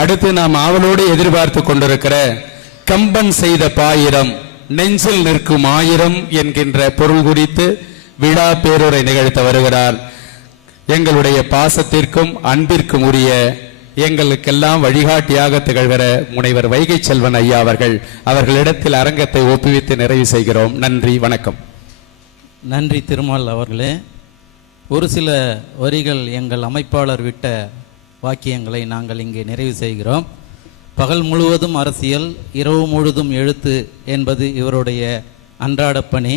அடுத்து நாம் ஆவலோடு எதிர்பார்த்து கொண்டிருக்கிற கம்பன் செய்த பாயிரம் நெஞ்சில் நிற்கும் ஆயிரம் என்கின்ற பொருள் குறித்து விழா பேருரை நிகழ்த்த வருகிறார். எங்களுடைய பாசத்திற்கும் அன்பிற்கும் உரிய எங்களுக்கெல்லாம் வழிகாட்டியாக திகழ்கிற முனைவர் வைகை செல்வன் ஐயா அவர்களிடத்தில் அரங்கத்தை ஒப்புவித்து நிறைவு செய்கிறோம். நன்றி, வணக்கம். நன்றி திருமால் அவர்களே. ஒரு சில வரிகள் எங்கள் அமைப்பாளர் விட்ட வாக்கியங்களை நாங்கள் இங்கே நிறைவு செய்கிறோம். பகல் முழுவதும் அரசியல், இரவு முழுதும் எழுத்து என்பது இவருடைய அன்றாட பணி.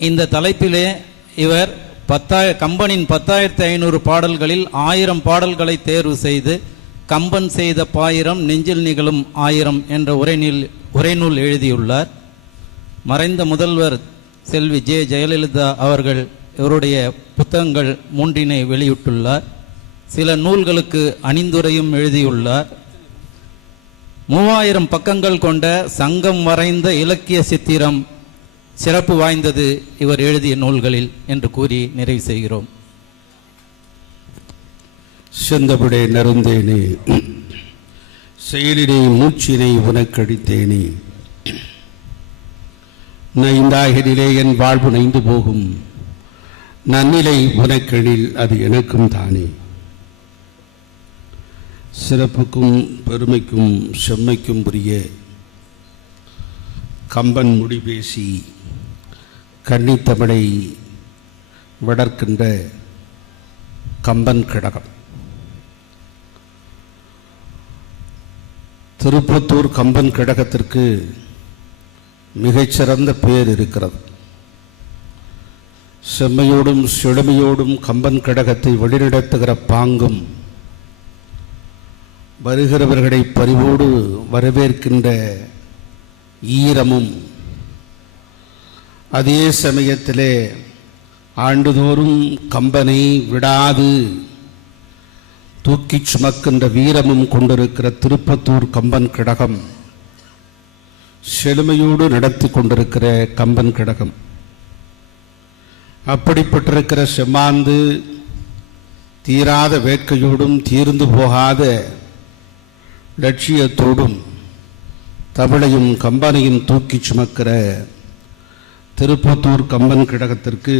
இந்த தலைப்பிலே இவர் கம்பனின் 10,500 பாடல்களில் 1000 பாடல்களை தேர்வு செய்து கம்பன் செய்த பாயிரம் நெஞ்சில் நிகழும் ஆயிரம் என்ற உரைநூல் எழுதியுள்ளார். மறைந்த முதல்வர் செல்வி ஜே ஜெயலலிதா அவர்கள் இவருடைய புத்தகங்கள் 3 வெளியிட்டுள்ளார். சில நூல்களுக்கு அணிந்துரையும் எழுதியுள்ளார். 3000 பக்கங்கள் கொண்ட சங்கம் வரைந்த இலக்கிய சித்திரம் சிறப்பு வாய்ந்தது இவர் எழுதிய நூல்களில் என்று கூறி நிறைவு செய்கிறோம். செந்தபுடே நருந்தேனே, செயலினை மூச்சினை உனக்கடித்தேனே, நைந்தாகினிலே என் வாழ்வு நைந்து போகும், நன்னிலை உனக்கெழில் அது எனக்கும் தானே. சிறப்புக்கும் பெருமைக்கும் செம்மைக்கும் உரிய கம்பன் மொழி பேசி கன்னித்தமிழை வளர்க்கின்ற கம்பன் கடகம். திருப்பத்தூர் கம்பன் கடகத்திற்கு மிகச்சிறந்த பெயர் இருக்கிறது. செம்மையோடும் செழுமையோடும் கம்பன் கடகத்தை வழிநடத்துகிற பாங்கும், வருகிறவர்களை பரிவோடு வரவேற்கின்ற ஈரமும், அதே சமயத்திலே ஆண்டுதோறும் கம்பனை விடாது தூக்கி சுமக்கின்ற வீரமும் கொண்டிருக்கிற திருப்பத்தூர் கம்பன் கடகம், செழுமையோடு நடத்தி கொண்டிருக்கிற கம்பன் கடகம். அப்படிப்பட்டிருக்கிற செம்மாந்து தீராத வேட்கையோடும் தீர்ந்து போகாத லட்சியத்தோடும் தமிழையும் கம்பனையும் தூக்கி சுமக்கிற திருப்பத்தூர் கம்பன் கடகத்திற்கு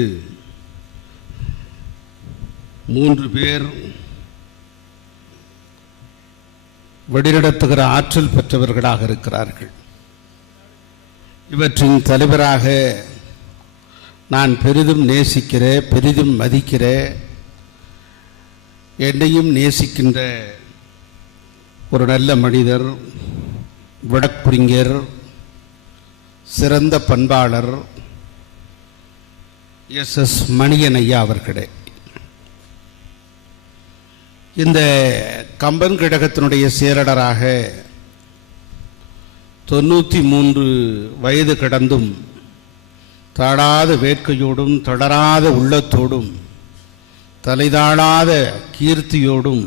3 பேர் வழிநடத்துகிற ஆற்றல் பெற்றவர்களாக இருக்கிறார்கள். இவற்றின் தலைவராக நான் பெரிதும் நேசிக்கிற, பெரிதும் மதிக்கிற, என்னையும் நேசிக்கின்ற ஒரு நல்ல மனிதர், வழக்குரைஞர், சிறந்த பண்பாளர் எஸ் மணியன் ஐயா அவர்களே. இந்த கம்பன் கடகத்தினுடைய செயலராக 93 வயது கடந்தும் தாழாத வேட்கையோடும் தளராத உள்ளத்தோடும் தலைதாழாத கீர்த்தியோடும்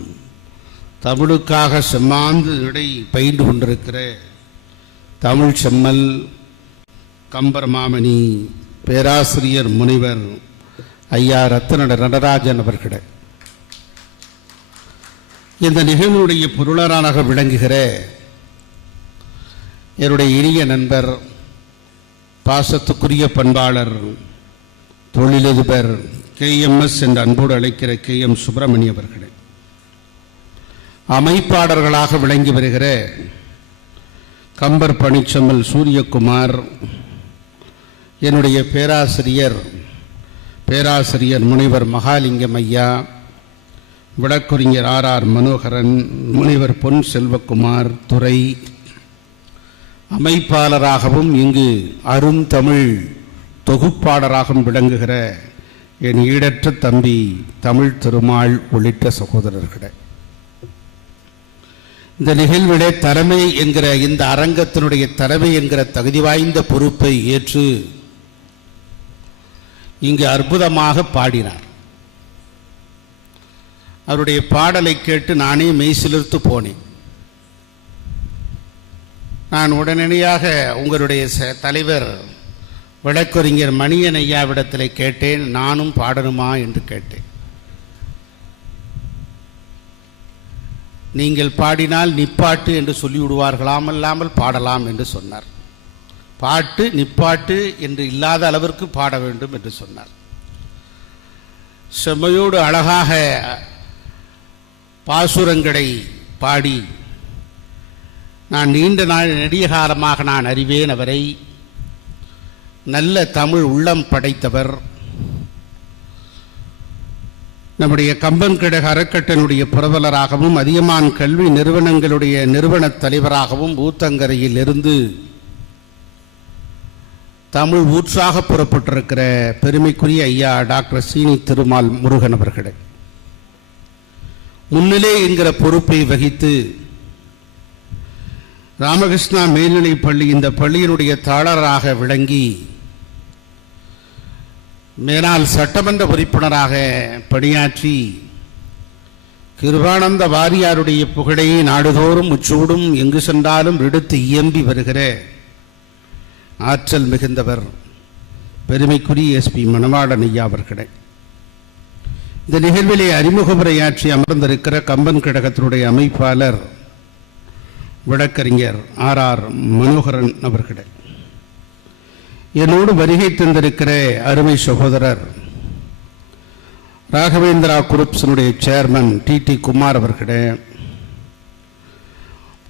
தமிழுக்காக செம்மாந்து இடை பயின்று கொண்டிருக்கிற தமிழ் செம்மல் கம்பர் மாமணி பேராசிரியர் முனைவர் ஐயா ரத்ன நடராஜன் அவர்களே. இந்த நிகழ்வுடைய பொருளாளராக விளங்குகிற என்னுடைய இனிய நண்பர், பாசத்துக்குரிய பண்பாளர், தொழிலதிபர் KMS என்ற அன்போடு அழைக்கிற KM சுப்பிரமணிய அவர்களே. அமைப்பாளர்களாக விளங்கி வருகிற கம்பர் பணிச்செம்மல் சூரியகுமார், என்னுடைய பேராசிரியர் முனைவர் மகாலிங்கம் ஐயா, வழக்குரைஞர் RR மனோகரன், முனைவர் பொன் செல்வகுமார் துரை, அமைப்பாளராகவும் இங்கு அருந்தமிழ் தொகுப்பாளராகவும் விளங்குகிற என் ஈடற்ற தம்பி தமிழ் திருமால் உள்ளிட்ட சகோதரர்களே. இந்த நிகழ்விலே தலைமை என்கிற, இந்த அரங்கத்தினுடைய தலைமை என்கிற தகுதி வாய்ந்த பொறுப்பை ஏற்று இங்கு அற்புதமாக பாடினார். அவருடைய பாடலை கேட்டு நானே மெய்சிலிர்த்து போனேன். நான் உடனடியாக உங்களுடைய தலைவர் வழக்கறிஞர் மணியன் ஐயாவிடத்தில் கேட்டேன், நானும் பாடணுமா என்று கேட்டேன். நீங்கள் பாடினால் நிப்பாட்டு என்று சொல்லிவிடுவார்களாம், அல்லாமல் பாடலாம் என்று சொன்னார். பாட்டு நிப்பாட்டு என்று இல்லாத அளவிற்கு பாட வேண்டும் என்று சொன்னார். செம்மையோடு அழகாக பாசுரங்களை பாடி நான் நீண்ட நாள் நெடிய காலமாக நான் அறிவேன் அவரை. நல்ல தமிழ் உள்ளம் படைத்தவர். நம்முடைய கம்பன் கழக அறக்கட்டளையுடைய புரவலராகவும் அதியமான் கல்வி நிறுவனங்களுடைய நிறுவனத் தலைவராகவும் ஊத்தங்கரையில் இருந்து தமிழ் ஊற்றாக புறப்பட்டிருக்கிற பெருமைக்குரிய ஐயா டாக்டர் சீனி திருமால் முருகன் அவர்களே, முன்னிலை என்கிற பொறுப்பை வகித்து ராமகிருஷ்ணா மேல்நிலைப் பள்ளி இந்த பள்ளியினுடைய தாளராக விளங்கி மேலாள் சட்டமன்ற உறுப்பினராக பணியாற்றி கிருபானந்த வாரியாருடைய புகழை நாடுதோறும் உச்சூடும் எங்கு சென்றாலும் எடுத்து இயம்பி வருகிற ஆற்றல் மிகுந்தவர் பெருமைக்குரிய எஸ்பி மணவாளன் ஐயா அவர்களே, இந்த நிகழ்விலே அறிமுக உரையாற்றி அமர்ந்திருக்கிற கம்பன் கழகத்தினுடைய அமைப்பாளர் வழக்கறிஞர் ஆர் மனோகரன் அவர்களே, என்னோடு வருகை தந்திருக்கிற அருமை சகோதரர் ராகவேந்திரா குரூப்ஸினுடைய சேர்மன் டி குமார் அவர்களே,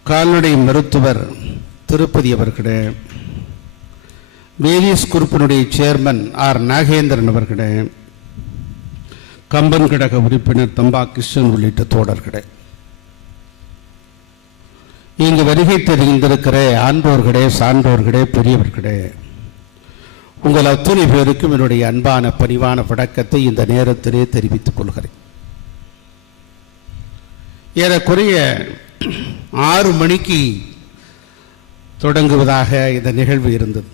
கால்நடை மருத்துவர் திருப்பதி அவர்களே, வேதியஸ் குரூப்பினுடைய சேர்மன் ஆர் நாகேந்திரன் அவர்களே, கம்பன் கழக உறுப்பினர் தம்பா கிருஷ்ணன் உள்ளிட்ட தோழர்களே, இங்கு வருகை தெரிந்திருக்கிற ஆண்டோர்களே, சான்றோர்களே, பெரியவர்களே, உங்கள் அத்தனை பேருக்கும் என்னுடைய அன்பான பணிவான வணக்கத்தை இந்த நேரத்திலே தெரிவித்துக் கொள்கிறேன். ஏறக்குறைய 6 மணிக்கு தொடங்குவதாக இந்த நிகழ்வு இருந்தது.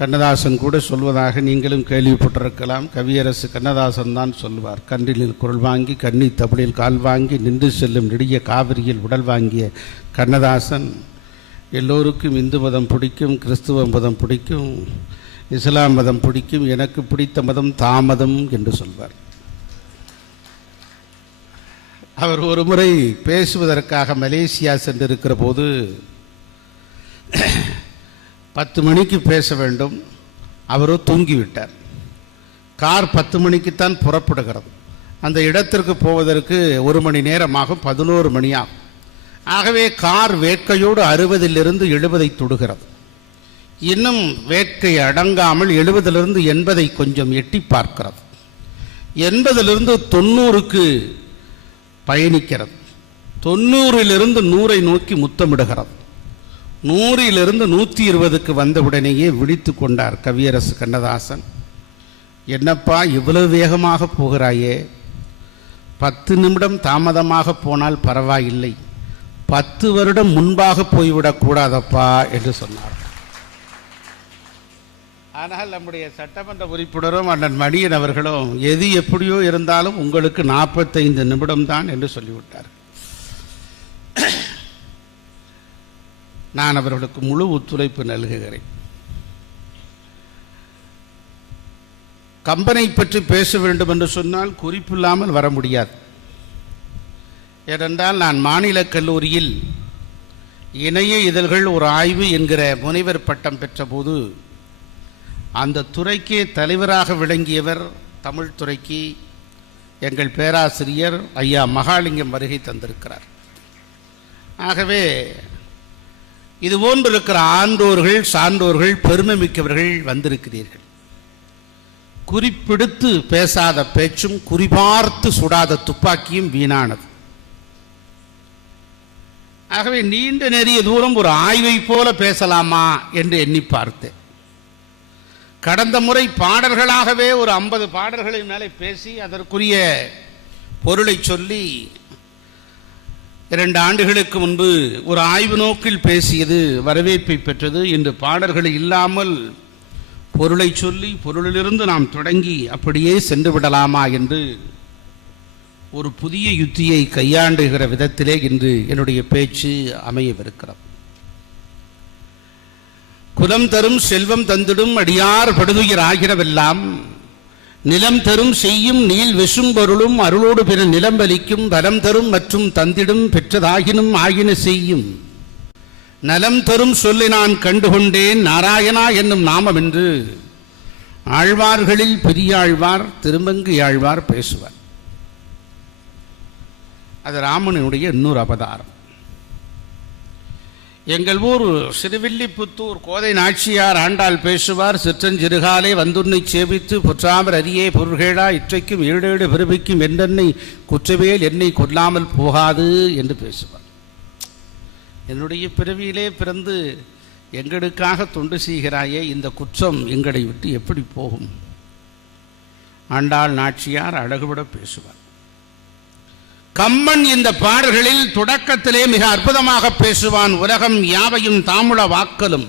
கண்ணதாசன் கூட சொல்வதாக நீங்களும் கேள்விப்பட்டிருக்கலாம். கவியரசு கண்ணதாசன் தான் சொல்லுவார், கன்றிலில் குரல் வாங்கி கன்னி தமிழில் கால் வாங்கி நின்று செல்லும் நெடிய காவிரியில் உடல் வாங்கிய கண்ணதாசன் எல்லோருக்கும் இந்து மதம் பிடிக்கும், கிறிஸ்துவ மதம் பிடிக்கும், இஸ்லாம் மதம் பிடிக்கும், எனக்கு பிடித்த மதம் தாமதம் என்று சொல்வார். அவர் ஒரு முறை பேசுவதற்காக மலேசியா சென்றிருக்கிற போது 10 மணிக்கு பேச வேண்டும், அவரோ தூங்கிவிட்டார். கார் 10 மணிக்குத்தான் புறப்படுகிறது. அந்த இடத்திற்கு போவதற்கு 1 மணி நேரமாகும், 11 மணி ஆகும். ஆகவே கார் வேட்கையோடு 60லிருந்து 70 தொடுகிறது. இன்னும் வேட்கை அடங்காமல் 70லிருந்து 80 கொஞ்சம் எட்டி பார்க்கிறது. 80லிருந்து 90க்கு பயணிக்கிறது. 90லிருந்து 100ஐ நோக்கி முத்தமிடுகிறது. 100லிருந்து 120க்கு வந்தவுடனேயே விழித்து கொண்டார் கவியரசு கண்ணதாசன். என்னப்பா இவ்வளவு வேகமாக போகிறாயே, 10 நிமிடம் தாமதமாக போனால் பரவாயில்லை, 10 வருடம் முன்பாக போய்விடக்கூடாதப்பா என்று சொன்னார். ஆனால் நம்முடைய சட்டமன்ற உறுப்பினரும் அண்ணன் மணியன் அவர்களும் எது எப்படியோ இருந்தாலும் உங்களுக்கு 45 நிமிடம் தான் என்று சொல்லிவிட்டார். நான் அவர்களுக்கு முழு ஒத்துழைப்பு நல்குகிறேன். கம்பனை பற்றி பேச வேண்டும் என்று சொன்னால் குறிப்பில்லாமல் வர முடியாது. ஏனென்றால் நான் மாநில கல்லூரியில் இணைய இதழ்கள் ஒரு ஆய்வு என்கிற முனைவர் பட்டம் பெற்றபோது அந்த துறைக்கே தலைவராக விளங்கியவர், தமிழ் துறைக்கு எங்கள் பேராசிரியர் ஐயா மகாலிங்கம் வருகை தந்திருக்கிறார். ஆகவே இதுபோன்று இருக்கிற ஆண்டோர்கள், சான்றோர்கள், பெருமை மிக்கவர்கள் வந்திருக்கிறீர்கள். குறிப்பிடுத்து பேசாத பேச்சும் குறிபார்த்து சுடாத துப்பாக்கியும் வீணானது. ஆகவே நீண்ட நெறிய தூரம் ஒரு ஆய்வை போல பேசலாமா என்று எண்ணி பார்த்தேன். கடந்த முறை பாடல்களாகவே ஒரு 50 பாடல்களின் மேலே பேசி அதற்குரிய பொருளை சொல்லி 2 ஆண்டுகளுக்கு முன்பு ஒரு ஆய்வு நோக்கில் பேசியது வரவேற்பை பெற்றது. இன்று பாடல்கள் இல்லாமல் பொருளை சொல்லி பொருளிலிருந்து நாம் தொடங்கி அப்படியே சென்று விடலாமா என்று ஒரு புதிய யுத்தியை கையாண்டுகிற விதத்திலே இன்று என்னுடைய பேச்சு அமையவிருக்கிறது. குலம் தரும் செல்வம் தந்திடும் அடியார் படுதுயிர் ஆகிறவெல்லாம் நிலம் தரும் செய்யும் நீள் வெசும்பொருளும் அருளோடு பிற நிலம்பலிக்கும் வரம் தரும் மற்றும் தந்திடும் பெற்றதாகினும் ஆகின செய்யும் நலம் தரும் சொல்லி நான் கண்டுகொண்டேன் நாராயணா என்னும் நாமம் என்று ஆழ்வார்களில் பெரியாழ்வார் திருமங்கு ஆழ்வார் பேசுவார். அது ராமனுடைய இன்னொரு அவதாரம். எங்கள் ஊர் சிறுவில்லிபுத்தூர் கோதை நாச்சியார் ஆண்டாள் பேசுவார். சிற்றஞ்சிறுகாலை வந்துன்னை சேவித்து புற்றாமர் அரியே பொருள்கேடா இற்றைக்கும் ஏழேழு பிறவிக்கும் என்னென்னை குற்றவேல் என்னை கொல்லாமல் போகாது என்று பேசுவார். என்னுடைய பிறவியிலே பிறந்து எங்களுக்காக தொண்டு செய்கிறாயே, இந்த குற்றம் எங்களை விட்டு எப்படி போகும்? ஆண்டாள் நாச்சியார் அழகுபட பேசுவார். கம்பன் இந்த பாடல்களில் தொடக்கத்திலே மிக அற்புதமாக பேசுவான். உலகம் யாவையும் தாமுள வாக்கலும்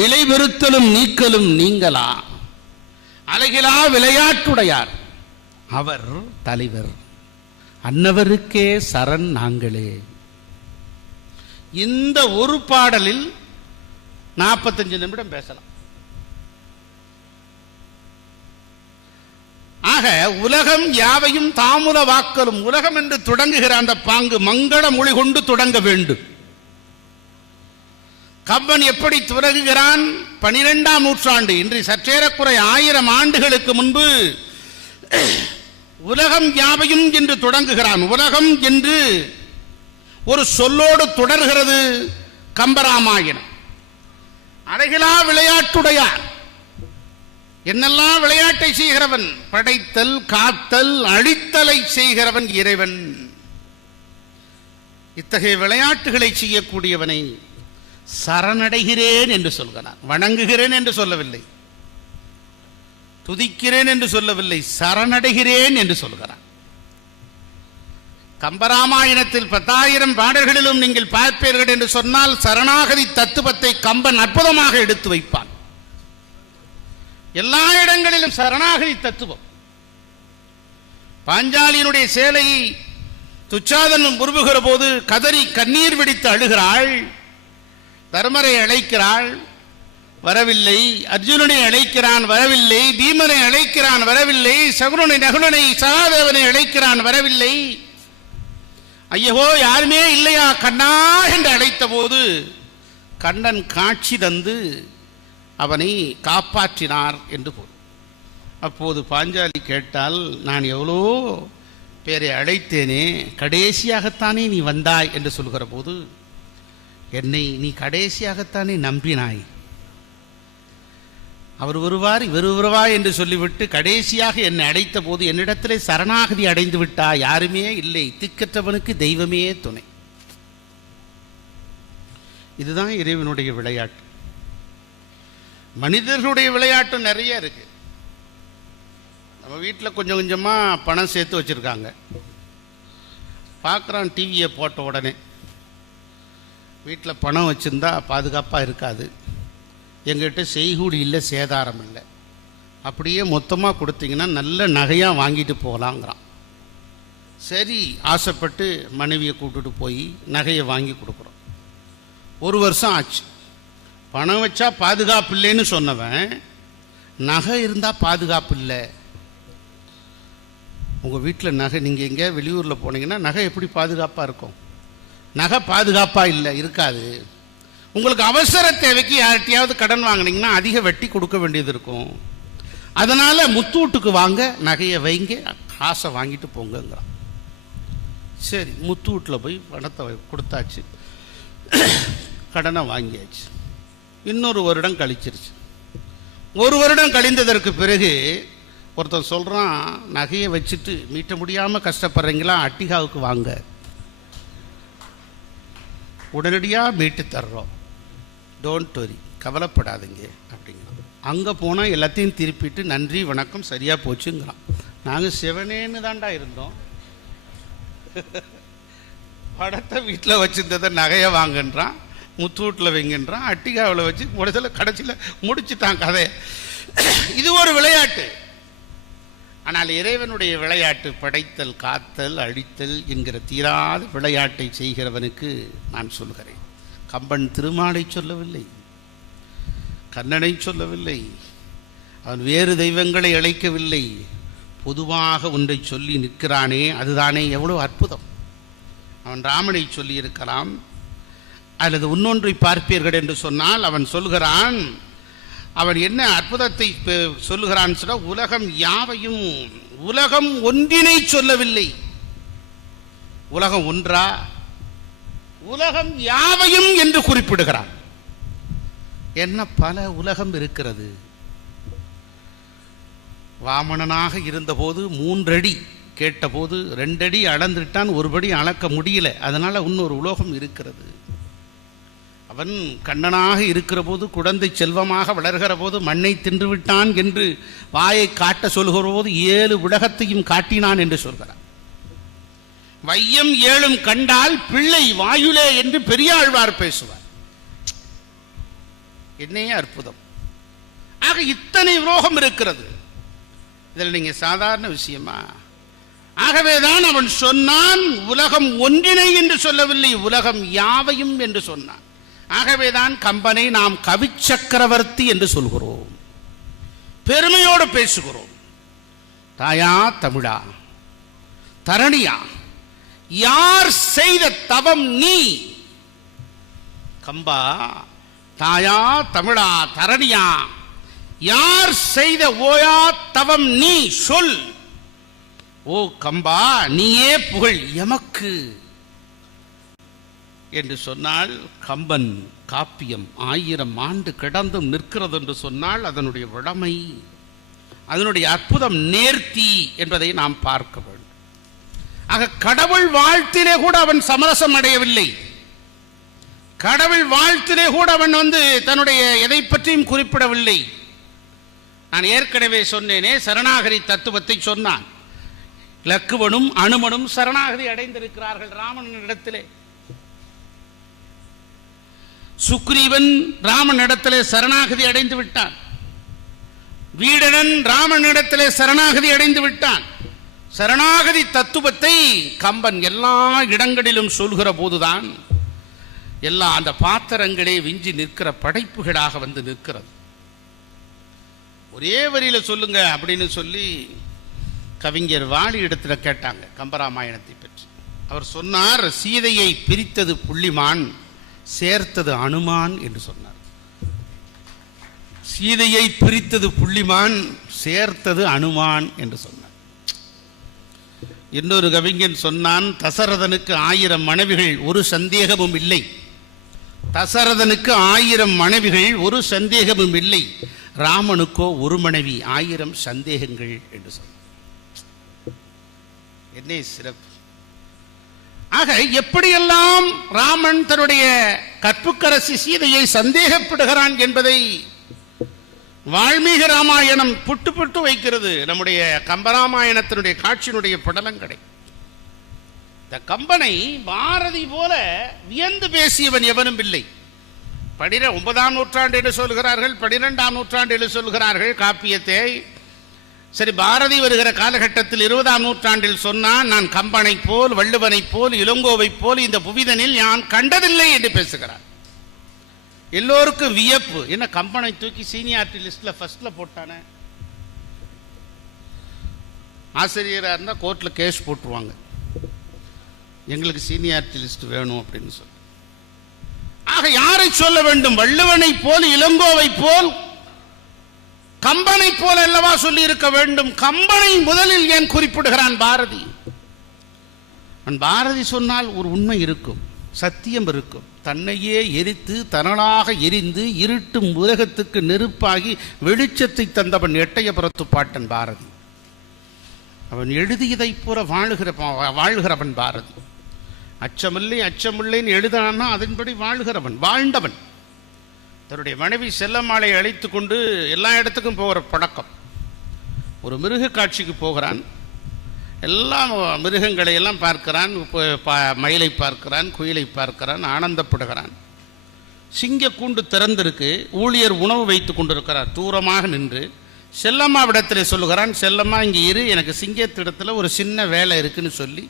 நிலைபெறுத்தலும் நீக்கலும் நீங்களா அழகிலா விளையாட்டுடையார் அவர் தலைவர் அன்னவருக்கே சரண் நாங்களே. இந்த ஒரு பாடலில் 45 நிமிடம் பேசலாம். ஆக உலகம் யாவையும் தாமுல வாக்கலும், உலகம் என்று தொடங்குகிற அந்த பாங்கு மங்கள மொழி கொண்டு தொடங்க வேண்டும். கம்பன் எப்படி தொடங்குகிறான்? 12ஆம் நூற்றாண்டு, இன்று சற்றேறக்குறை 1000 ஆண்டுகளுக்கு முன்பு உலகம் யாவையும் என்று தொடங்குகிறான். உலகம் என்று ஒரு சொல்லோடு தொடர்கிறது கம்பராமாயணம். அழகிலா விளையாட்டுடையார், என்னெல்லாம் விளையாட்டை செய்கிறவன், படைத்தல் காத்தல் அழித்தலை செய்கிறவன் இறைவன். இத்தகைய விளையாட்டுகளை செய்யக்கூடியவனை சரணடைகிறேன் என்று சொல்கிறான். வணங்குகிறேன் என்று சொல்லவில்லை, துதிக்கிறேன் என்று சொல்லவில்லை, சரணடைகிறேன் என்று சொல்கிறான். கம்பராமாயணத்தில் 10,000 பாடல்களிலும் நீங்கள் பார்ப்பீர்கள் என்று சொன்னால் சரணாகதி தத்துவத்தை கம்பன் அற்புதமாக எடுத்து வைப்பான். எல்லா இடங்களிலும் சரணாகதி தத்துவம். பாஞ்சாலியினுடைய சேலையை துச்சாதனும் உருவுகிற போது கதறி கண்ணீர் வெடித்து அழுகிறாள். தர்மரை அழைக்கிறாள், வரவில்லை. அர்ஜுனனை அழைக்கிறான், வரவில்லை. பீமனை அழைக்கிறான், வரவில்லை. சகுனனை நகுலனை சகாதேவனை அழைக்கிறான், வரவில்லை. ஐயோ யாருமே இல்லையா கண்ணா என்று அழைத்த போது கண்ணன் காட்சி தந்து அவனை காப்பாற்றினார் என்று பொருள். அப்போது பாஞ்சாலி கேட்டால், நான் எவ்வளோ பேரை அழைத்தேனே, கடைசியாகத்தானே நீ வந்தாய் என்று சொல்கிற போது, என்னை நீ கடைசியாகத்தானே நம்பினாய், அவர் வருவார் இவர் வருவார் என்று சொல்லிவிட்டு கடைசியாக என்னை அழைத்த போது என்னிடத்திலே சரணாகதி அடைந்து விட்டாய், யாருமே இல்லை, திக்கற்றவனுக்கு தெய்வமே துணை. இதுதான் இறைவனுடைய விளையாட்டு. மனிதர்களுடைய விளையாட்டு நிறைய இருக்கு. நம்ம வீட்டில் கொஞ்சம் கொஞ்சமாக பணம் சேர்த்து வச்சுருக்காங்க. பார்க்குறான் டிவியை போட்ட உடனே, வீட்டில் பணம் வச்சுருந்தா பாதுகாப்பாக இருக்காது, எங்கிட்ட செய்கூலி இல்லை சேதாரம் இல்லை, அப்படியே மொத்தமாக கொடுத்தீங்கன்னா நல்ல நகையாக வாங்கிட்டு போகலாங்கிறான். சரி ஆசைப்பட்டு மனைவியை கூப்பிட்டுட்டு போய் நகையை வாங்கி கொடுக்குறோம். 1 வருஷம் ஆச்சு. பணம் வச்சா பாதுகாப்பு இல்லைன்னு சொன்னவன் நகை இருந்தால் பாதுகாப்பு இல்லை. உங்கள் வீட்டில் நகை, நீங்கள் எங்கேயா வெளியூரில் போனீங்கன்னா நகை எப்படி பாதுகாப்பாக இருக்கும்? நகை பாதுகாப்பாக இல்லை, இருக்காது. உங்களுக்கு அவசர தேவைக்கு யார்கிட்டையாவது கடன் வாங்கினீங்கன்னா அதிக வட்டி கொடுக்க வேண்டியது இருக்கும். அதனால் முத்தூட்டுக்கு வாங்க, நகையை வைங்க, காசை வாங்கிட்டு போங்கங்கிறான். சரி முத்தூட்டில் போய் பணத்தை கொடுத்தாச்சு, கடனை வாங்கியாச்சு. இன்னொரு வருடம் கழிச்சிருச்சு. 1 வருடம் கழிந்ததற்கு பிறகு ஒருத்தன் சொல்கிறான், நகையை வச்சுட்டு மீட்ட முடியாமல் கஷ்டப்படுறீங்களா, அட்டிகாவுக்கு வாங்க, உடனடியாக மீட்டு தர்றோம், டோன்ட் வரி, கவலைப்படாதீங்க அப்படிங்கிறான். அங்கே போனால் எல்லாத்தையும் திருப்பிட்டு நன்றி வணக்கம் சரியாக போச்சுங்கிறான். நாங்கள் சிவனேன்னு தாண்டா இருந்தோம், படத்தை வீட்டில் வச்சுருந்ததை நகையை வாங்கன்றான், முத்தூட்டில் வைங்கன்றான், அட்டிகாவில் வச்சு முடிதல கடைசியில் முடிச்சுட்டான் கதையை. இது ஒரு விளையாட்டு. ஆனால் இறைவனுடைய விளையாட்டு படைத்தல் காத்தல் அழித்தல் என்கிற தீராத விளையாட்டை செய்கிறவனுக்கு நான் சொல்கிறேன். கம்பன் திருமாலை சொல்லவில்லை, கண்ணனை சொல்லவில்லை, அவன் வேறு தெய்வங்களை அழைக்கவில்லை, பொதுவாக ஒன்றை சொல்லி நிற்கிறானே, அதுதானே எவ்வளவு அற்புதம். அவன் ராமனை சொல்லி இருக்கலாம், அல்லது இன்னொன்றை பார்ப்பீர்கள் என்று சொன்னால் அவன் சொல்கிறான், அவன் என்ன அற்புதத்தை சொல்லுகிறான் சொன்னால், உலகம் யாவையும், உலகம் ஒன்றினை சொல்லவில்லை. உலகம் ஒன்றா? உலகம் யாவையும் என்று குறிப்பிடுகிறான். என்ன பல உலகம் இருக்கிறது. வாமனனாக இருந்தபோது 3 அடி கேட்டபோது 2 அடி அளந்துட்டான், 1 படி அளக்க முடியல, அதனால இன்னொரு உலகம் இருக்கிறது. அவன் கண்ணனாக இருக்கிற போது, குழந்தை செல்வமாக வளர்கிற போது மண்ணை தின்றுவிட்டான் என்று வாயை காட்ட சொல்கிற போது 7 உலகத்தையும் காட்டினான் என்று சொல்கிறான். வையம் 7 கண்டால் பிள்ளை வாயுலே என்று பெரியாழ்வார் பேசுவார். என்னையே அற்புதம். ஆக இத்தனை உலோகம் இருக்கிறது. இதில் நீங்க சாதாரண விஷயமா? ஆகவேதான் அவன் சொன்னான், உலகம் ஒன்றினை என்று சொல்லவில்லை, உலகம் யாவையும் என்று சொன்னான். ஆகவேதான் கம்பனை நாம் கவிச்சக்கரவர்த்தி என்று சொல்கிறோம், பெருமையோடு பேசுகிறோம். தாயா தமிழா, தரணியா, யார் செய்த தவம் நீ? கம்பா, தாயா தமிழா தரணியா, யார் செய்த ஓயா தவம் நீ சொல். ஓ கம்பா, நீயே புகழ் எமக்கு என்று சொன்னால், கம்பன் காப்பியம் 1000 ஆண்டு கிடந்தும் நிற்கிறது என்று சொன்னால் அதனுடைய வளமை, அதனுடைய அற்புதம், நேர்த்தி என்பதை நாம் பார்க்க வேண்டும். ஆக கடவுள் வாழ்த்திலே கூட அவன் சமரசம் அடையவில்லை. கடவுள் வாழ்த்திலே கூட அவன் தன்னுடைய எதை பற்றியும் குறிப்பிடவில்லை. நான் ஏற்கனவே சொன்னேனே, சரணாகதி தத்துவத்தை சொன்னான். லக்குவனும் அனுமனும் சரணாகதி அடைந்திருக்கிறார்கள் ராமனிடத்திலே. சுக்ரீவன் ராமனிடத்திலே சரணாகதி அடைந்து விட்டான். வீடனன் ராமனிடத்திலே சரணாகதி அடைந்து விட்டான். சரணாகதி தத்துவத்தை கம்பன் எல்லா இடங்களிலும் சொல்கிற போதுதான் எல்லா அந்த பாத்திரங்களே விஞ்சி நிற்கிற படைப்புகளாக நிற்கிறது. ஒரே வரியில சொல்லுங்க அப்படின்னு சொல்லி கவிஞர் வாலி இடத்துல கேட்டாங்க கம்பராமாயணத்தை பற்றி. அவர் சொன்னார், சீதையை பிரித்தது புள்ளிமான், சேர்த்தது அனுமான் என்று சொன்னார். சீதையை பிரித்தது புள்ளிமான், சேர்த்தது அனுமான் என்று சொன்னார். இன்னொரு கவிஞன் சொன்னான், தசரதனுக்கு 1000 மனைவிகள், ஒரு சந்தேகமும் இல்லை. தசரதனுக்கு 1000 மனைவிகள், ஒரு சந்தேகமும் இல்லை. ராமனுக்கோ ஒரு மனைவி, 1000 சந்தேகங்கள் என்று சொன்னார். என்ன சிறப்பு! ஆக எப்படியெல்லாம் ராமன் தன்னுடைய கற்புக்கரசி சீதையை சந்தேகப்படுகிறான் என்பதை வால்மீகி ராமாயணம் புட்டு புட்டு வைக்கிறது. நம்முடைய கம்பராமாயணத்தினுடைய காட்சியினுடைய படலங்களை. இந்த கம்பனை பாரதி போல வியந்து பேசியவன் எவனும் இல்லை. 9ஆம் நூற்றாண்டு என்று சொல்கிறார்கள், 12ஆம் நூற்றாண்டு என்று சொல்கிறார்கள் காப்பியத்தை. சரி, பாரதி வருகிற காலகட்டத்தில் 20ஆம் நூற்றாண்டில் சொன்னான், நான் கம்பனை போல், வள்ளுவனை போல், இளங்கோவை போல் இந்த புவிதனில் நான் கண்டதில்லை என்று பேசுகிறார். எல்லோருக்கும் வியப்பு. என்ன கம்பனை தூக்கி சீனியாரிட்டி லிஸ்ட்ல ஃபர்ஸ்ட்ல போட்டானே. ஆசிரியராக இருந்தால் கோர்ட்டில் கேஸ் போட்டுருவாங்க, எங்களுக்கு சீனியாரிட்டி லிஸ்ட் வேணும் அப்படின்னு சொல்லி. ஆக யாரை சொல்ல வேண்டும்? வள்ளுவனை போல், இளங்கோவை போல், கம்பனை போல அல்லவா சொல்லி இருக்க வேண்டும். கம்பனை முதலில் ஏன் குறிப்பிடுகிறான் பாரதி? பாரதி சொன்னால் ஒரு உண்மை இருக்கும், சத்தியம் இருக்கும். தன்னையே எரித்து தனலாக எரிந்து இருட்டும் உலகத்துக்கு நெருப்பாகி வெளிச்சத்தை தந்தவன் எட்டயபுரத்து பாட்டன் பாரதி. அவன் எழுதியதை போல வாழ்கிறவன் பாரதி. அச்சமில்லை அச்சமில்லைன்னு எழுதானா அதன்படி வாழ்ந்தவன். தன்னுடைய மனைவி செல்லம்மாளை அழைத்து கொண்டு எல்லா இடத்துக்கும் போகிற பழக்கம். ஒரு மிருக காட்சிக்கு போகிறான், எல்லா மிருகங்களை எல்லாம் பார்க்கிறான், மயிலை பார்க்கிறான், குயிலை பார்க்கிறான், ஆனந்தப்படுகிறான். சிங்க கூண்டு திறந்திருக்கு, ஊழியர் உணவு வைத்து கொண்டிருக்கிறார். தூரமாக நின்று செல்லம்மாவிடத்தில் சொல்லுகிறான், செல்லம்மா இங்கே இரு, எனக்கு சிங்கத்திடத்தில் ஒரு சின்ன வேலை இருக்குன்னு சொல்லி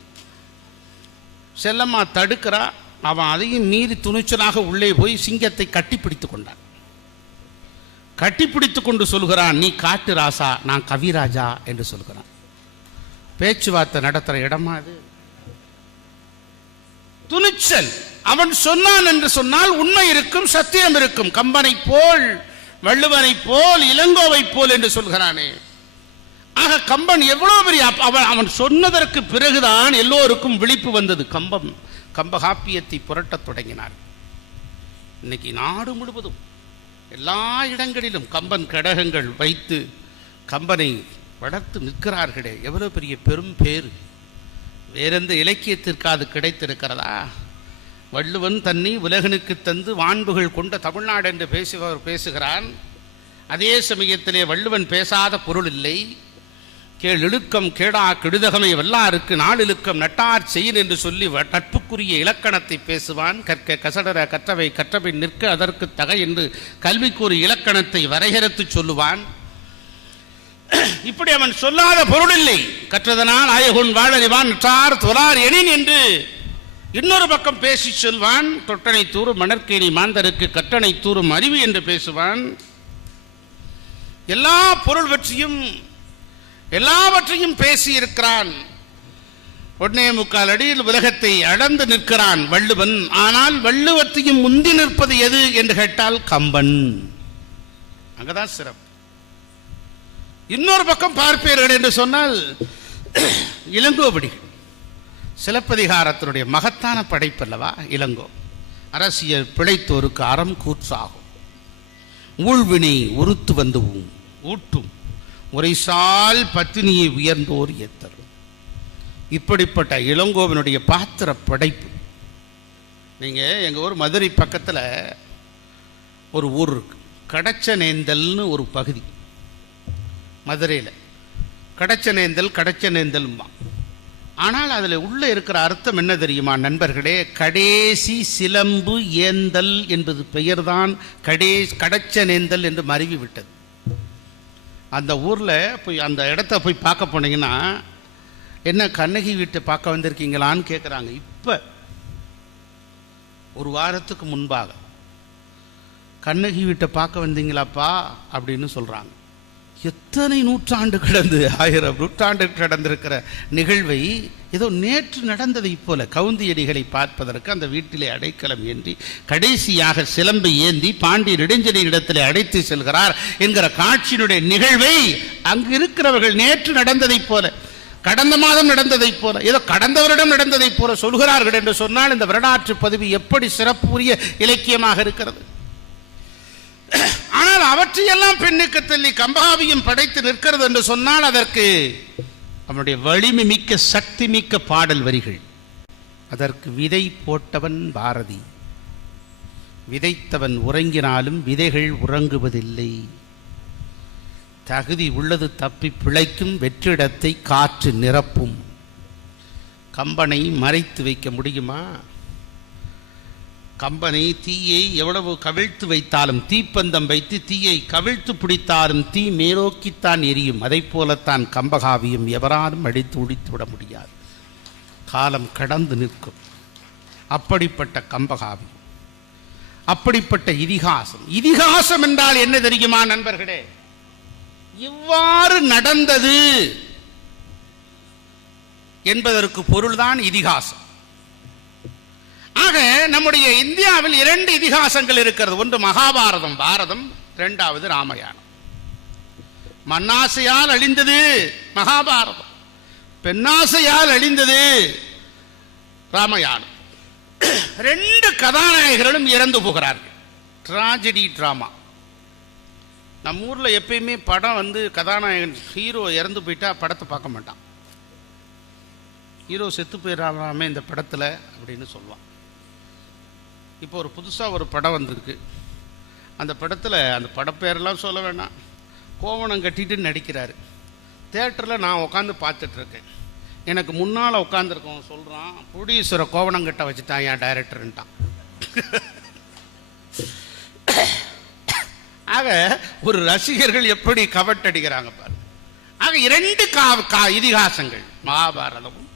செல்லம்மா தடுக்கிறா. அவன் அதையும் மீறி துணிச்சலாக உள்ளே போய் சிங்கத்தை கட்டி பிடித்து கொண்டான். கட்டிப்பிடித்து கொண்டு சொல்கிறான், நீ காட்டு ராசா, நான் கவிராஜா என்று சொல்கிறான். பேச்சுவார்த்தை நடத்துற இடமா அது? துணிச்சல். அவன் சொன்னான் என்று சொன்னால் உண்மை இருக்கும், சத்தியம் இருக்கும். கம்பனை போல், வள்ளுவனை போல், இளங்கோவை போல் என்று சொல்கிறானே. ஆக கம்பன் எவ்வளவு பெரிய அவன் சொன்னதற்கு பிறகுதான் எல்லோருக்கும் விழிப்பு வந்தது. கம்பகாப்பியத்தை புரட்டத் தொடங்கினார். இன்னைக்கு நாடு முழுவதும் எல்லா இடங்களிலும் கம்பன் கடகங்கள் வைத்து கம்பனை வளர்த்து நிற்கிறார்களே, எவ்வளவு பெரிய பெரும் பேர். வேறெந்த இலக்கியத்திற்கு அது கிடைத்திருக்கிறதா? வள்ளுவன் தன்னை உலகனுக்கு தந்து வான்புகள் கொண்ட தமிழ்நாடு என்று பேசுகிறான். அதே சமயத்திலே வள்ளுவன் பேசாத பொருள் இல்லை. கேள் இழுக்கம் கேடா கெடுதகமை வல்லாருக்கு நாளிழுக்கம் நட்டார் செயின் என்று சொல்லி நட்புக்குரிய இலக்கணத்தை பேசுவான். கற்க கசடர கற்றவை கற்றபின் நிற்க அதற்கு தகை என்று கல்விக்கு இலக்கணத்தை வரையறுத்து சொல்லுவான். இப்படி அவன் சொல்லாத பொருள் இல்லை. கற்றதனால் ஆயகுன் வாழறிவான் நற்றார் தொழார் எனின் என்று இன்னொரு பக்கம் பேசி சொல்வான். தொட்டனை தூரும் மணற்கேணி மாந்தருக்கு கற்றனை தூரும் அறிவு என்று பேசுவான். எல்லா பொருள் பற்றியும் எல்லாவற்றையும் பேசி இருக்கிறான். 1.25 அடியில் உலகத்தை அளந்து நிற்கிறான் வள்ளுவன். ஆனால் வள்ளுவத்தையும் முந்தி நிற்பது எது என்று கேட்டால் கம்பன். அங்கதான் சிறப்பு. இன்னொரு பக்கம் பார்ப்பீர்கள் என்று சொன்னால் இளங்கோவடி. சிலப்பதிகாரத்தினுடைய மகத்தான படைப்பல்லவா இளங்கோ. அரசியல் பிழைத்தோருக்கு அறம் கூற்றாகும், ஊழ்வினை உறுத்து வந்து ஊட்டும், முறைசால் பத்தினியை உயர்ந்தோர் ஏத்தரும். இப்படிப்பட்ட இளங்கோவனுடைய பாத்திர படைப்பு. நீங்க எங்க ஊர் மதுரை பக்கத்தில் ஒரு ஊர் இருக்கு, கடச்சனேந்தல்னு ஒரு பகுதி. மதுரையில் கடச்சனேந்தல்மா. ஆனால் அதில் உள்ள இருக்கிற அர்த்தம் என்ன தெரியுமா நண்பர்களே? கடைசி சிலம்பு ஏந்தல் என்பது பெயர்தான் கடச்சனேந்தல் என்று மருவி விட்டது. அந்த ஊரில் போய் அந்த இடத்த போய் பார்க்க போனீங்கன்னா, என்ன கண்ணகி வீட்டை பார்க்க வந்திருக்கீங்களான்னு கேட்குறாங்க. இப்போ ஒரு வாரத்துக்கு முன்பாக கண்ணகி வீட்டை பார்க்க வந்தீங்களாப்பா அப்படின்னு சொல்கிறாங்க. எத்தனை நூற்றாண்டு கடந்து, 1000 நூற்றாண்டு கடந்திருக்கிற நிகழ்வை ஏதோ நேற்று நடந்ததை போல கவுந்தியடிகளை பார்ப்பதற்கு அந்த வீட்டிலே அடைக்கலம் ஏந்தி கடைசியாக சிலம்பை ஏந்தி பாண்டி நெடுஞ்செழியன் இடத்திலே அடைத்து செல்கிறார் என்கிற காட்சியினுடைய நிகழ்வை அங்கு இருக்கிறவர்கள் நேற்று நடந்ததை போல, கடந்த மாதம் நடந்ததை போல, ஏதோ கடந்த வருடம் நடந்ததை போல சொல்கிறார்கள் என்று சொன்னால் இந்த வரலாற்று பதிவு எப்படி சிறப்புரிய இலக்கியமாக இருக்கிறது. ஆனால் அவற்றையெல்லாம் பெண்ணுக்கு தள்ளி கம்பகாவியம் படைத்து நிற்கிறது என்று சொன்னால் அதற்கு அவனுடைய வலிமை மிக்க சக்தி மிக்க பாடல் வரிகள். அதற்கு விதை போட்டவன் பாரதி. விதைத்தவன் உறங்கினாலும் விதைகள் உறங்குவதில்லை. தகுதி உள்ளது தப்பி பிழைக்கும், வெற்றிடத்தை காற்று நிரப்பும். கம்பனை மறைத்து வைக்க முடியுமா? கம்பனை தீயை எவ்வளவு கவிழ்த்து வைத்தாலும், தீப்பந்தம் வைத்து தீயை கவிழ்த்து பிடித்தாலும் தீ மேலோக்கித்தான் எரியும். அதை போலத்தான் கம்பகாவியம் எவராலும் அடித்து ஒழித்து விட முடியாது. காலம் கடந்து நிற்கும். அப்படிப்பட்ட கம்பகாவியம், அப்படிப்பட்ட இதிகாசம். இதிகாசம் என்றால் என்ன தெரியுமா நண்பர்களே? இவ்வாறு நடந்தது என்பதற்கு பொருள்தான் இதிகாசம். ஆக நம்முடைய இந்தியாவில் 2 இதிகாசங்கள் இருக்கிறது. ஒன்று மகாபாரதம், பாரதம். 2வது ராமாயணம். மண்ணாசையால் அழிந்தது மகாபாரதம், பெண்ணாசையால் அழிந்தது ராமாயணம். 2 கதாநாயகர்களும் இறந்து போகிறார்கள். Tragedy drama. நம்ம ஊரில் எப்பயுமே படம் கதாநாயகன் ஹீரோ இறந்து போயிட்டா படத்தை பார்க்க மாட்டான். ஹீரோ செத்து போயிடாமே இந்த படத்தில் அப்படின்னு சொல்லுவான். இப்போ ஒரு புதுசாக ஒரு படம் வந்திருக்கு. அந்த படத்தில் அந்த படப்பேரெல்லாம் சொல்ல வேண்டாம், கோவணம் கட்டிட்டு நடிக்கிறாரு. தேட்டரில் நான் உட்காந்து பார்த்துட்ருக்கேன். எனக்கு முன்னால் உட்காந்துருக்கவன் சொல்கிறான், ப்ரொடியூசரை கோவணம் கட்ட வச்சுட்டான் என் டைரக்டருன்ட்டான். ஆக ஒரு ரசிகர்கள் எப்படி கவட்டடிக்கிறாங்க பாரு. ஆக 2 இதிகாசங்கள் மகாபாரதமும்.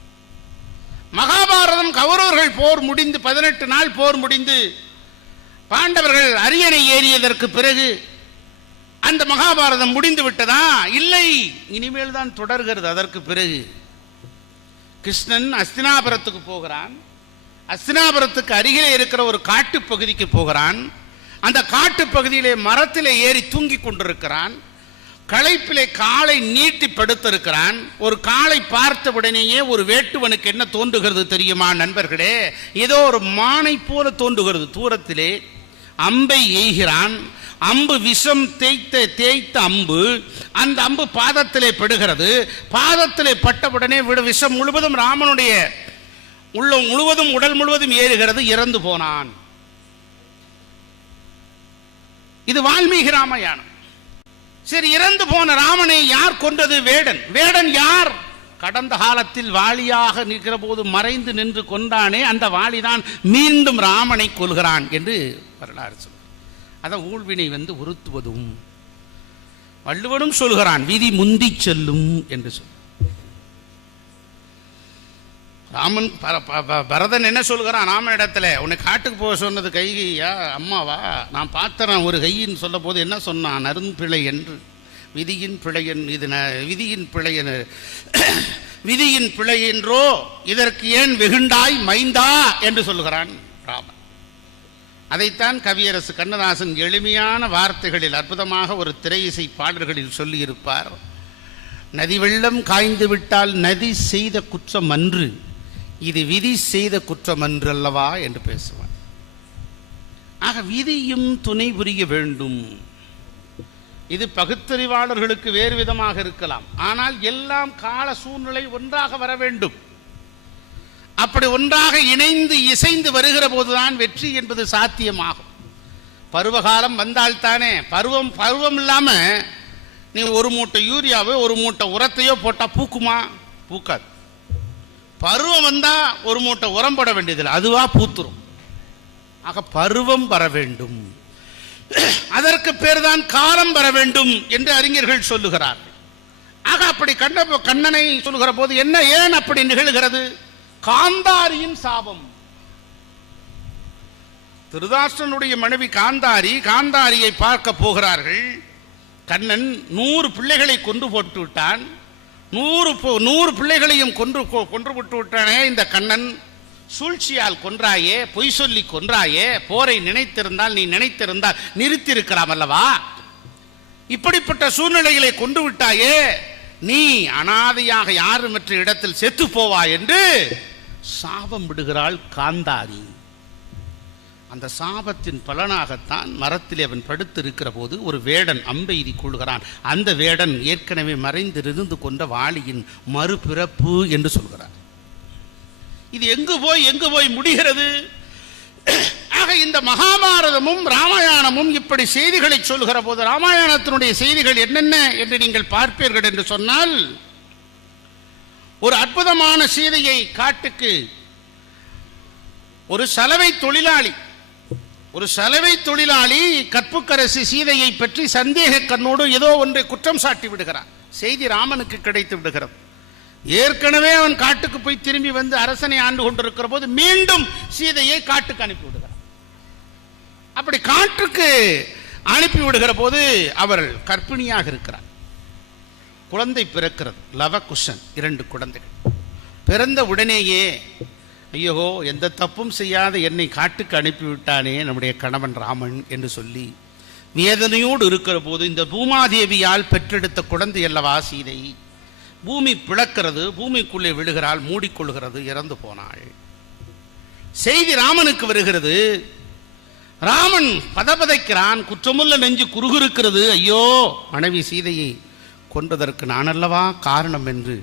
மகாபாரதம் கௌரவர்கள் போர் முடிந்து 18 நாள் போர் முடிந்து பாண்டவர்கள் அரியணை ஏறியதற்கு பிறகு அந்த மகாபாரதம் முடிந்து விட்டதா? இல்லை, இனிமேல் தான் தொடர்கிறது. அதற்கு பிறகு கிருஷ்ணன் அஸ்தினாபுரத்துக்கு போகிறான். அஸ்தினாபுரத்துக்கு அருகிலே இருக்கிற ஒரு காட்டு பகுதிக்கு போகிறான். அந்த காட்டு பகுதியிலே மரத்திலே ஏறி தூங்கி கொண்டிருக்கிறான். களைப்பிலே காலை நீட்டி படுத்திருக்கிறான். ஒரு காலை பார்த்தவுடனேயே ஒரு வேட்டுவனுக்கு என்ன தோன்றுகிறது தெரியுமா நண்பர்களே? ஏதோ ஒரு மானை போல தோன்றுகிறது. தூரத்திலே அம்பை எய்கிறான். அம்பு விஷம் தேய்த்த அம்பு. அந்த அம்பு பாதத்திலே படுகிறது. பாதத்திலே பட்டவுடனே விஷம் முழுவதும் ராமனுடைய உள்ளம் முழுவதும், உடல் முழுவதும் ஏறுகிறது. இறந்து போனான். இது வால்மீகி ராமாயணம். சரி, இறந்து போன ராமனை யார் கொன்றது? வேடன். வேடன் யார்? கடந்த காலத்தில் வாலியாக நிற்கிற போது மறைந்து நின்று கொண்டானே, அந்த வாலிதான் மீண்டும் ராமனை கொல்கிறான் என்று வரலாறு சொல்கிறார். அதான் ஊழ்வினை உறுத்துவதும். வள்ளுவனும் சொல்கிறான், விதி முந்தி செல்லும் என்று சொல். ராமன் பரதன் என்ன சொல்கிறான் ராமன் இடத்துல? உன்னை காட்டுக்கு போக சொன்னது கைகையா அம்மாவா? நான் பார்த்தேன் ஒரு கையின்னு சொல்ல போது என்ன சொன்னான்? அரும்பிழை என்று. விதியின் பிழை இது விதியின் பிழை விதியின் பிழை என்றோ இதற்கு ஏன் வெகுண்டாய் மைந்தா என்று சொல்கிறான் ராமன். அதைத்தான் கவியரசு கண்ணதாசன் எளிமையான வார்த்தைகளில் அற்புதமாக ஒரு திரை இசை பாடல்களில் சொல்லியிருப்பார். நதி வெள்ளம் காய்ந்து விட்டால் நதி செய்த குற்றம் அன்று, இது விதி செய்த குற்றம் அன்று அல்லவா என்று பேசுவார். ஆக விதியும் துணை புரிய வேண்டும். இது பகுத்தறிவாளர்களுக்கு வேறு விதமாக இருக்கலாம். ஆனால் எல்லாம் கால சூழ்நிலை ஒன்றாக வர வேண்டும். அப்படி ஒன்றாக இணைந்து இசைந்து வருகிற போதுதான் வெற்றி என்பது சாத்தியமாகும். பருவகாலம் வந்தால்தானே. பருவம் இல்லாம நீ ஒரு மூட்டை யூரியாவோ ஒரு மூட்டை உரத்தையோ போட்டா பூக்குமா? பூக்காது. பருவம் வந்தா ஒரு மூட்டை உரம் போட வேண்டியதில்லை, அதுவா பூத்துரும். ஆக பருவம் வர வேண்டும். அதற்கு பேர் தான் காலம் வர வேண்டும் என்று அறிஞர்கள் சொல்லுகிறார்கள். ஆக அப்படி கண்ணனை சொல்லுகிற போது என்ன, ஏன் அப்படி நிகழ்கிறது? காந்தாரியின் சாபம். திருதாஷ்டனுடைய மனைவி காந்தாரியை பார்க்க போகிறார்கள். கண்ணன் 100 பிள்ளைகளை கொன்று போட்டு விட்டான். 100 பிள்ளைகளையும் கொன்று போட்டு விட்டானே இந்த கண்ணன். சூழ்ச்சியால் கொன்றாயே, பொய் சொல்லி கொன்றாயே, போரை நினைத்திருந்தால் நீ நினைத்திருந்தால் நிறுத்தியிருக்கலாம் அல்லவா? இப்படிப்பட்ட சூழ்நிலைகளை கொண்டு விட்டாயே, நீ அனாதையாக யாருமற்ற இடத்தில் செத்து போவா என்று சாபம் விடுகிறாள் காந்தாரி. அந்த சாபத்தின் பலனாகத்தான் மரத்தில் அவன் படுத்திருக்கிற போது ஒரு வேடன் அம்பெய்தி கொள்கிறான். அந்த வேடன் ஏற்கனவே மறைந்திருந்து கொண்ட வாலியின் மறுபிறப்பு என்று சொல்கிறார். இது எங்கு போய் முடிகிறது? ஆக இந்த மகாபாரதமும் ராமாயணமும் இப்படி செய்திகளை சொல்கிற போது, ராமாயணத்தினுடைய செய்திகள் என்னென்ன என்று நீங்கள் பார்ப்பீர்கள் என்று சொன்னால், ஒரு அற்புதமான சீதையை காட்டுக்கு ஒரு சலவை தொழிலாளி கற்புக்கரசி சீதையை பற்றி சந்தேக கண்ணோடு ஏதோ ஒன்றை குற்றம் சாட்டி விடுகிறார். செய்தி ராமனுக்கு கிடைத்து விடுகிறது. ஏற்கனவே அவன் காட்டுக்கு போய் திரும்பி வந்து அரசனை ஆண்டு கொண்டிருக்கிற போது மீண்டும் சீதையை காட்டுக்கு அனுப்பி விடுகிறார். அப்படி காட்டுக்கு அனுப்பி விடுகிற போது அவர் கர்ப்பிணியாக இருக்கிறார். குழந்தை பிறக்கிறது. லவகுஷன் 2 குழந்தைகள். பிறந்த உடனேயே ஐயோ எந்த தப்பும் செய்யாத என்னை காட்டுக்கு அனுப்பிவிட்டானே நம்முடைய கணவன் ராமன் என்று சொல்லி வேதனையோடு இருக்கிற போது, இந்த பூமாதேவியால் பெற்றெடுத்த குழந்தை அல்லவா சீதை, பூமி பிளக்கிறது, பூமிக்குள்ளே விழுகிறாள், மூடிக்கொள்கிறது, இறந்து போனாள். செய்தி ராமனுக்கு வருகிறது. ராமன் பதபதைக்கிறான், குற்றமுள்ள நெஞ்சு குறுகுறுக்கிறது. ஐயோ மனைவி சீதையை கொன்றதற்கு நான் அல்லவா காரணம் என்று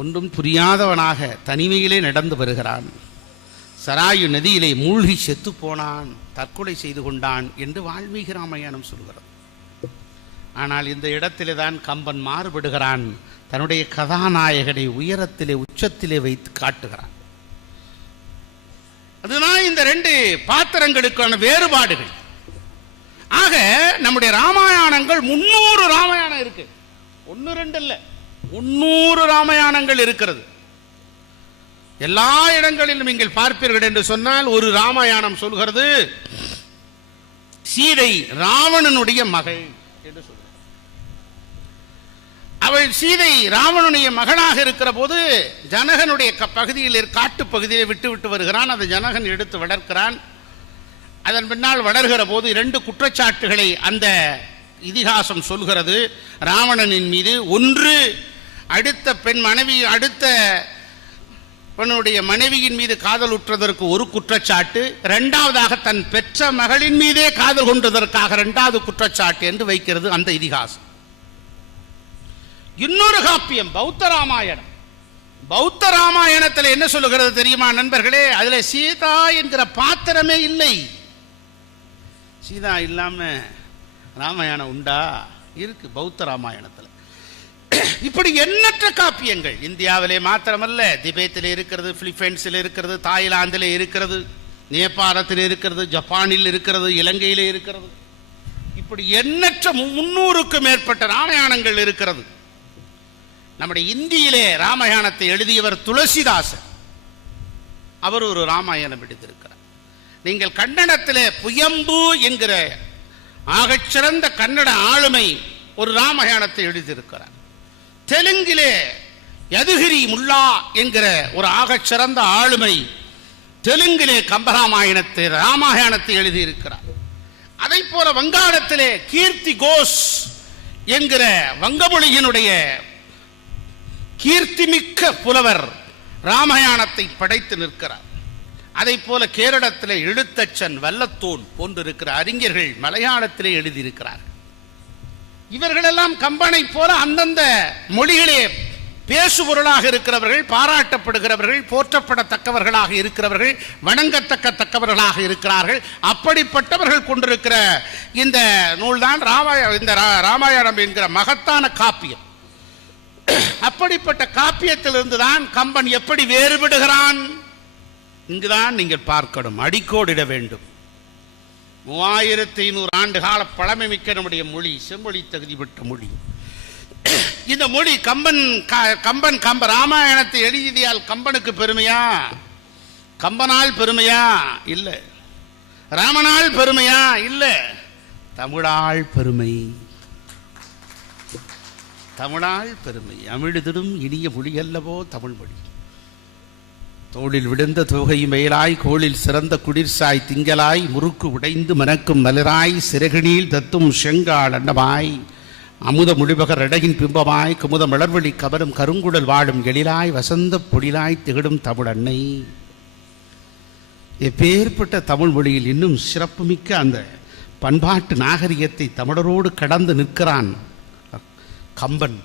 ஒன்றும் புரியாதவனாக தனிமையிலே நடந்து வருகிறான். சராயு நதியிலே மூழ்கி செத்து போனான், தற்கொலை செய்து கொண்டான் என்று வால்மீகி ராமாயணம் சொல்கிறது. ஆனால் இந்த இடத்திலே தான் கம்பன் மாறுபடுகிறான். தன்னுடைய கதாநாயகனை உயரத்திலே உச்சத்திலே வைத்து காட்டுகிறான். அதுதான் இந்த 2 பாத்திரங்களுக்கான வேறுபாடுகள். ஆக நம்முடைய ராமாயணங்கள் 300 ராமாயணம் இருக்கு. 1 2 இல்ல, 300 ராமாயணங்கள் இருக்கிறது. எல்லா இடங்களிலும் நீங்கள் பார்ப்பீர்கள் என்று சொன்னால், ஒரு ராமாயணம் சொல்கிறது சீதை ராவணனுடைய மகள். என்று சொல்கிறார். அவள் சீதை ராவணனுடைய மகனாக இருக்கிற போது ஜனகனுடைய பகுதியில் காட்டு பகுதியை விட்டு விட்டு வருகிறான். அதை ஜனகன் எடுத்து வளர்க்கிறான். அதன் பின்னால் வளர்கிற போது 2 குற்றச்சாட்டுகளை அந்த இதிகாசம் சொல்கிறது ராவணனின் மீது. ஒன்று, அடுத்த பெண்ணுடைய மனைவியின் மீது காதல் உற்றதற்கு ஒரு குற்றச்சாட்டு, இரண்டாவதாக தன் பெற்ற மகளின் மீதே காதல் கொண்டதற்காக 2வது குற்றச்சாட்டு என்று வைக்கிறது அந்த இதிகாசம். இன்னொரு காப்பியம் பௌத்த ராமாயணம். பௌத்த ராமாயணத்தில் என்ன சொல்லுகிறது தெரியுமா நண்பர்களே? அதுல சீதா என்கிற பாத்திரமே இல்லை. சீதா இல்லாம ராமாயணம் உண்டா? இருக்கு பௌத்த ராமாயணத்தில். இப்படி எண்ணற்ற காப்பியங்கள் இந்தியாவிலே மாத்திரமல்ல, திபேத்தில் இருக்கிறது, பிலிப்பைன்ஸில் இருக்கிறது, தாய்லாந்தில் இருக்கிறது, நேபாளத்தில் இருக்கிறது, ஜப்பானில் இருக்கிறது, இலங்கையிலே இருக்கிறது. இப்படி எண்ணற்ற 300க்கும் மேற்பட்ட ராமாயணங்கள் இருக்கிறது. நம்முடைய இந்தியிலே ராமாயணத்தை எழுதியவர் துளசிதாசன். அவர் ஒரு ராமாயணம் எழுதியிருக்கிறார். நீங்கள் கன்னடத்திலே புயம்பு என்கிற ஆகச்சிறந்த கன்னட ஆளுமை ஒரு ராமாயணத்தை எழுதியிருக்கிறார். தெலுங்கிலே யதுகிரி முல்லா என்கிற ஒரு ஆகச்சிறந்த ஆளுமை தெலுங்கிலே ராமாயணத்தை எழுதியிருக்கிறார். அதை போல வங்காளத்திலே கீர்த்தி கோஷ் என்கிற வங்கமொழியினுடைய கீர்த்திமிக்க புலவர் ராமாயணத்தை படைத்து நிற்கிறார். அதை போல கேரளத்திலே எழுத்தச்சன் வல்லத்தோன் போன்றிருக்கிற அறிஞர்கள் மலையாளத்திலே எழுதியிருக்கிறார்கள். இவர்களெல்லாம் கம்பனை போல அந்தந்த மொழிகளே பேசுபொருளாக இருக்கிறவர்கள், பாராட்டப்படுகிறவர்கள், போற்றப்படத்தக்கவர்களாக இருக்கிறவர்கள், வணங்கத்தக்கவர்களாக இருக்கிறார்கள். அப்படிப்பட்டவர்கள் கொண்டிருக்கிற இந்த நூல்தான் ராமாயணம் என்கிற மகத்தான காப்பியம். அப்படிப்பட்ட காப்பியத்திலிருந்து தான் கம்பன் எப்படி வேறுபடுகிறான் இங்குதான் நீங்கள் பார்க்கணும், அடிக்கோடிட வேண்டும். 3500 ஆண்டு கால பழமை மிக்க நம்முடைய மொழி, செம்மொழி தகுதி பெற்ற மொழி. இந்த மொழி கம்பன் ராமாயணத்தை எழுதியதால் கம்பனுக்கு பெருமையா? கம்பனால் பெருமையா? இல்ல. ராமனால் பெருமையா? இல்ல. தமிழால் பெருமை. தமிழால் பெருமை. அமிழ்திடும் இனிய மொழி அல்லவோ தமிழ் மொழி. தோளில் விழுந்த தொகை மேலாய், கோளில் சிறந்த குடிர்சாய் திங்களாய், முறுக்கு உடைந்து மணக்கும் மலராய், சிறகினில் தத்தும் செங்கால் அன்னமாய், அமுத முடிபகர் இடையின் பிம்பமாய், குமுத மலர்வழி கவரும் கருங்குடல் வாழும் எழிலாய், வசந்த பொழிலாய் திகழும் தமிழ் அன்னை. எப்பேற்பட்ட தமிழ் மொழியில் இன்னும் சிறப்புமிக்க அந்த பண்பாட்டு நாகரிகத்தை தமிழரோடு கடந்து நிற்கிறான் கம்பன்.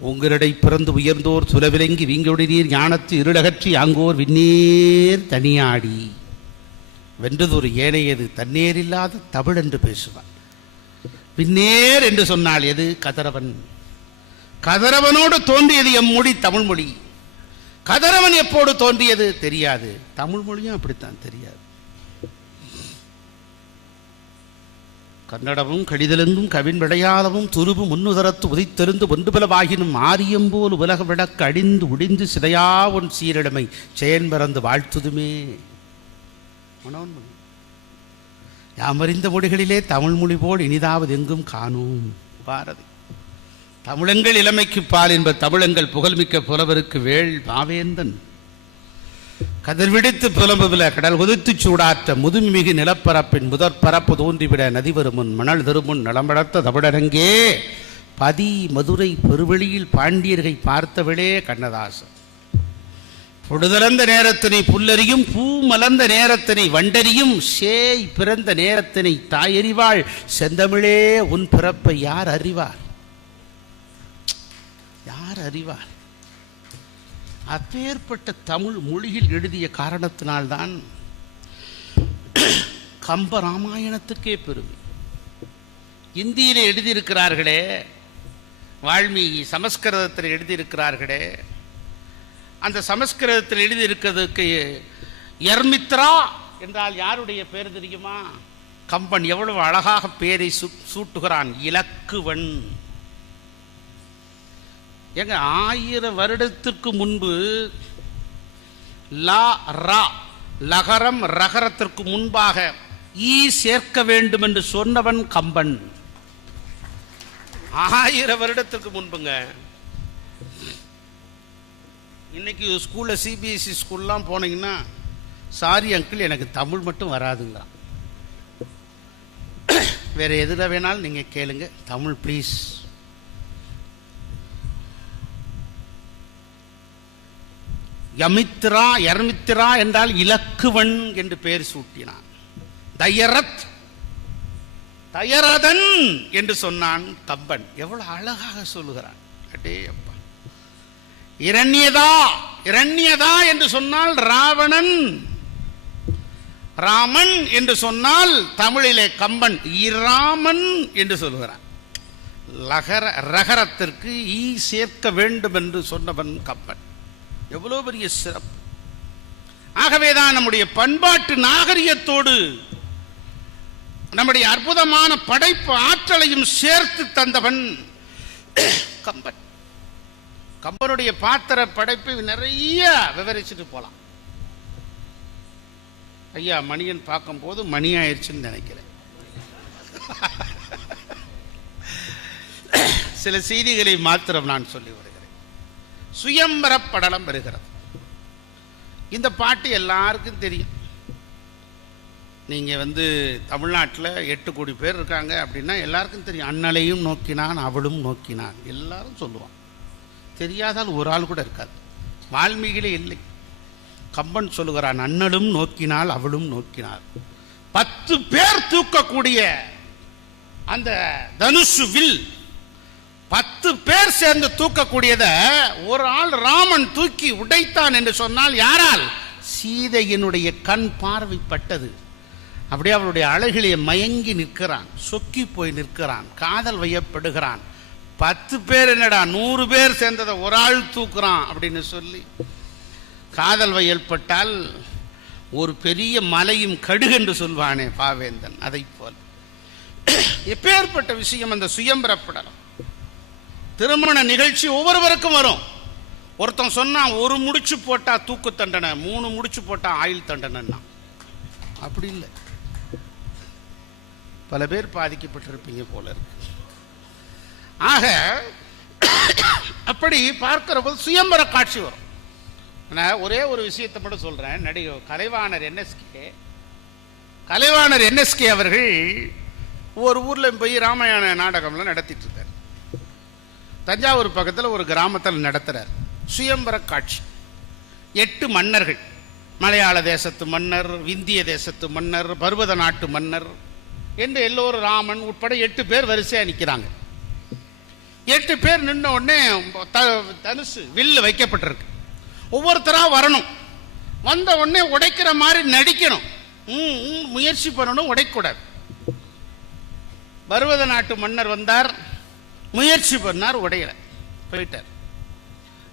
உங்களிடை பிறந்து உயர்ந்தோர் சுலவிலங்கி வீங்கொடி நீர் ஞானத்து இருளகற்றி ஆங்கோர் விண்ணேர் தனியாடி வென்றதொரு ஏனையது தன்னேரில்லாத தமிழ் என்று பேசுவார். விண்ணேர் என்று சொன்னால் எது? கதிரவன். கதிரவனோடு தோன்றியது எம் மொழி தமிழ் மொழி. கதிரவன் எப்போது தோன்றியது தெரியாது. தமிழ் மொழியும் அப்படித்தான் தெரியாது. கன்னடமும் கடிதலெங்கும் கவின் விளையாதவும் துருபு முன்னுதரத்து உதித்தெருந்து ஒன்றுபலவாகினும் ஆரியம்போல் உலக விளக்கு அடிந்து உடிந்து சிதையா உன் சீரிழமை செயன்பறந்து வாழ்த்துதுமே. யாமறிந்த மொழிகளிலே தமிழ் மொழி போல் இனிதாவது எங்கும் காணோம். பாரதி. தமிழங்கள் இளமைக்கு பால் என்ப தமிழங்கள் புகழ்மிக்க புலவருக்கு வேள் பாவேந்தன். கதிர்விடுத்து புலம்புல கடல் உதித்து சூடாற்ற முதுமிகு நிலப்பரப்பின் முதற்பரப்பு தோன்றிவிட நதிவரும் முன் மணல் திருமுன் நலம்படத்த தமிழரங்கே பதி மதுரை பெருவெளியில் பாண்டியர்கை பார்த்தவளே கண்ணதாசன். பொழுதலந்த நேரத்தினை புல்லறியும், பூ மலர்ந்த நேரத்தினை வண்டறியும், சேய் பிறந்த நேரத்தினை தாயறிவாள், செந்தமிழே உன் பிறப்பை யார் அறிவார்? யார் அறிவார்? அப்பேற்பட்ட தமிழ் மொழியில் எழுதிய காரணத்தினால்தான் கம்ப ராமாயணத்துக்கே பெருமை. இந்தியிலே எழுதியிருக்கிறார்களே, வால்மீகி சமஸ்கிருதத்தில் எழுதியிருக்கிறார்களே, அந்த சமஸ்கிருதத்தில் எழுதியிருக்கிறதுக்கு யர்மித்ரா என்றால் யாருடைய பேர் தெரியுமா? கம்பன் எவ்வளவு அழகாக பேரை சூட்டுகிறான். இலக்குவன். எங்க 1000 வருடத்திற்கு முன்பு லா ரா லகரம் ரகரத்திற்கு முன்பாக ஈ சேர்க்க வேண்டும் என்று சொன்னவன் கம்பன். 1000 வருடத்துக்கு முன்புங்க. இன்னைக்கு ஸ்கூலில் சிபிஎஸ்சி ஸ்கூல்லாம் போனீங்கன்னா, சாரி அங்கிள் எனக்கு தமிழ் மட்டும் வராதுங்க, வேற எதுல வேணாலும் நீங்க கேளுங்க, தமிழ் ப்ளீஸ். யமித்ரா யர்மித்ரா என்றால் இலக்குவன் என்று பெயர் சூட்டினான். தயரத் தயரதன் என்று சொன்னான் கம்பன். எவ்வளவு அழகாக சொல்லுகிறான். அடே அப்பா. இரண்யதா இரண்யதா என்று சொன்னால் ராவணன், ராமன் என்று சொன்னால் தமிழிலே கம்பன் இராமன் என்று சொல்லுகிறான். ரகரத்திற்கு ஈ சேர்க்க வேண்டும் என்று சொன்னவன் கம்பன். எவ்வளவு பெரிய சிறப்பு. ஆகவேதான் நம்முடைய பண்பாட்டு நாகரிகத்தோடு நம்முடைய அற்புதமான படைப்பு ஆற்றலையும் சேர்த்து தந்தவன் கம்பன். கம்பனுடைய பாத்திர படைப்பை நிறைய விவரிச்சுட்டு போலாம். ஐயா மணியன் பார்க்கும் போது மணி ஆயிடுச்சுன்னு நினைக்கிறேன். சில செய்திகளை மாத்திரம் நான் சொல்லி வருகிறேன். சுயம்பர படலம் வருகிறது. இந்த பாட்டு எல்லாருக்கும் தெரியும். நீங்க தமிழ்நாட்டில் 8 கோடி பேர் இருக்காங்க அப்படின்னா எல்லாருக்கும் தெரியும். அண்ணலையும் நோக்கினான் அவளும் நோக்கினான் எல்லாரும் சொல்லுவான். தெரியாதால் ஒரு ஆள் கூட இருக்காது. வால்மீகிலே இல்லை. கம்பன் சொல்லுகிறான், அண்ணலும் நோக்கினாள் அவளும் நோக்கினாள். 10 பேர் தூக்கக்கூடிய அந்த தனுசு வில் 10 பேர் சேர்ந்து தூக்கக்கூடியத ஒரு ஆள் ராமன் தூக்கி உடைத்தான் என்று சொன்னால் யாரால்? சீதையினுடைய கண் பார்வைப்பட்டது. அப்படியே அவளுடைய அழகிலே மயங்கி நிற்கிறான், சொக்கி போய் நிற்கிறான், காதல் வயப்படுகிறான். 10 பேர் என்னடா 100 பேர் சேர்ந்ததை ஒரு ஆள் தூக்குறான் அப்படின்னு சொல்லி காதல் வயல்பட்டால் ஒரு பெரிய மலையும் கடுகு என்று சொல்வானே பாவேந்தன், அதை போல் எப்பேற்பட்ட விஷயம் அந்த சுயம்பரப்படலம். திருமண நிகழ்ச்சி ஒவ்வொருவருக்கும் வரும். ஒருத்தன் சொன்னா 1 முடிச்சு போட்டா தூக்கு தண்டனை, 3 முடிச்சு போட்டா ஆயுள் தண்டனைன்னா. அப்படி இல்லை. பல பேர் பாதிக்கப்பட்டிருப்பீங்க போல இருக்கு. ஆக அப்படி பார்க்கிற போது சுயம்பர காட்சி வரும். நான் ஒரே ஒரு விஷயத்தை மட்டும் சொல்றேன். நடிகர் கலைவாணர் என்எஸ்கே அவர்கள் ஒரு ஊர்ல போய் ராமாயண நாடகம்லாம் நடத்திட்டு இருக்கார். தஞ்சாவூர் பக்கத்தில் ஒரு கிராமத்தில் நடத்துறார். சுயம்பர காட்சி. 8 மன்னர்கள், மலையாள தேசத்து மன்னர், விந்திய தேசத்து மன்னர், பர்வத நாட்டு மன்னர் என்று எல்லோரும் ராமன் உட்பட 8 பேர் வரிசையா நிற்கிறாங்க. 8 பேர் நின்ன உடனே தனுசு வில்லு வைக்கப்பட்டிருக்கு. ஒவ்வொருத்தரா வரணும். வந்த உடனே உடைக்கிற மாதிரி நடிக்கணும், முயற்சி பண்ணணும், உடைக்கூடாது. பர்வத நாட்டு மன்னர் வந்தார், முயற்சி பண்ணார், உடையல, போயிட்டார்.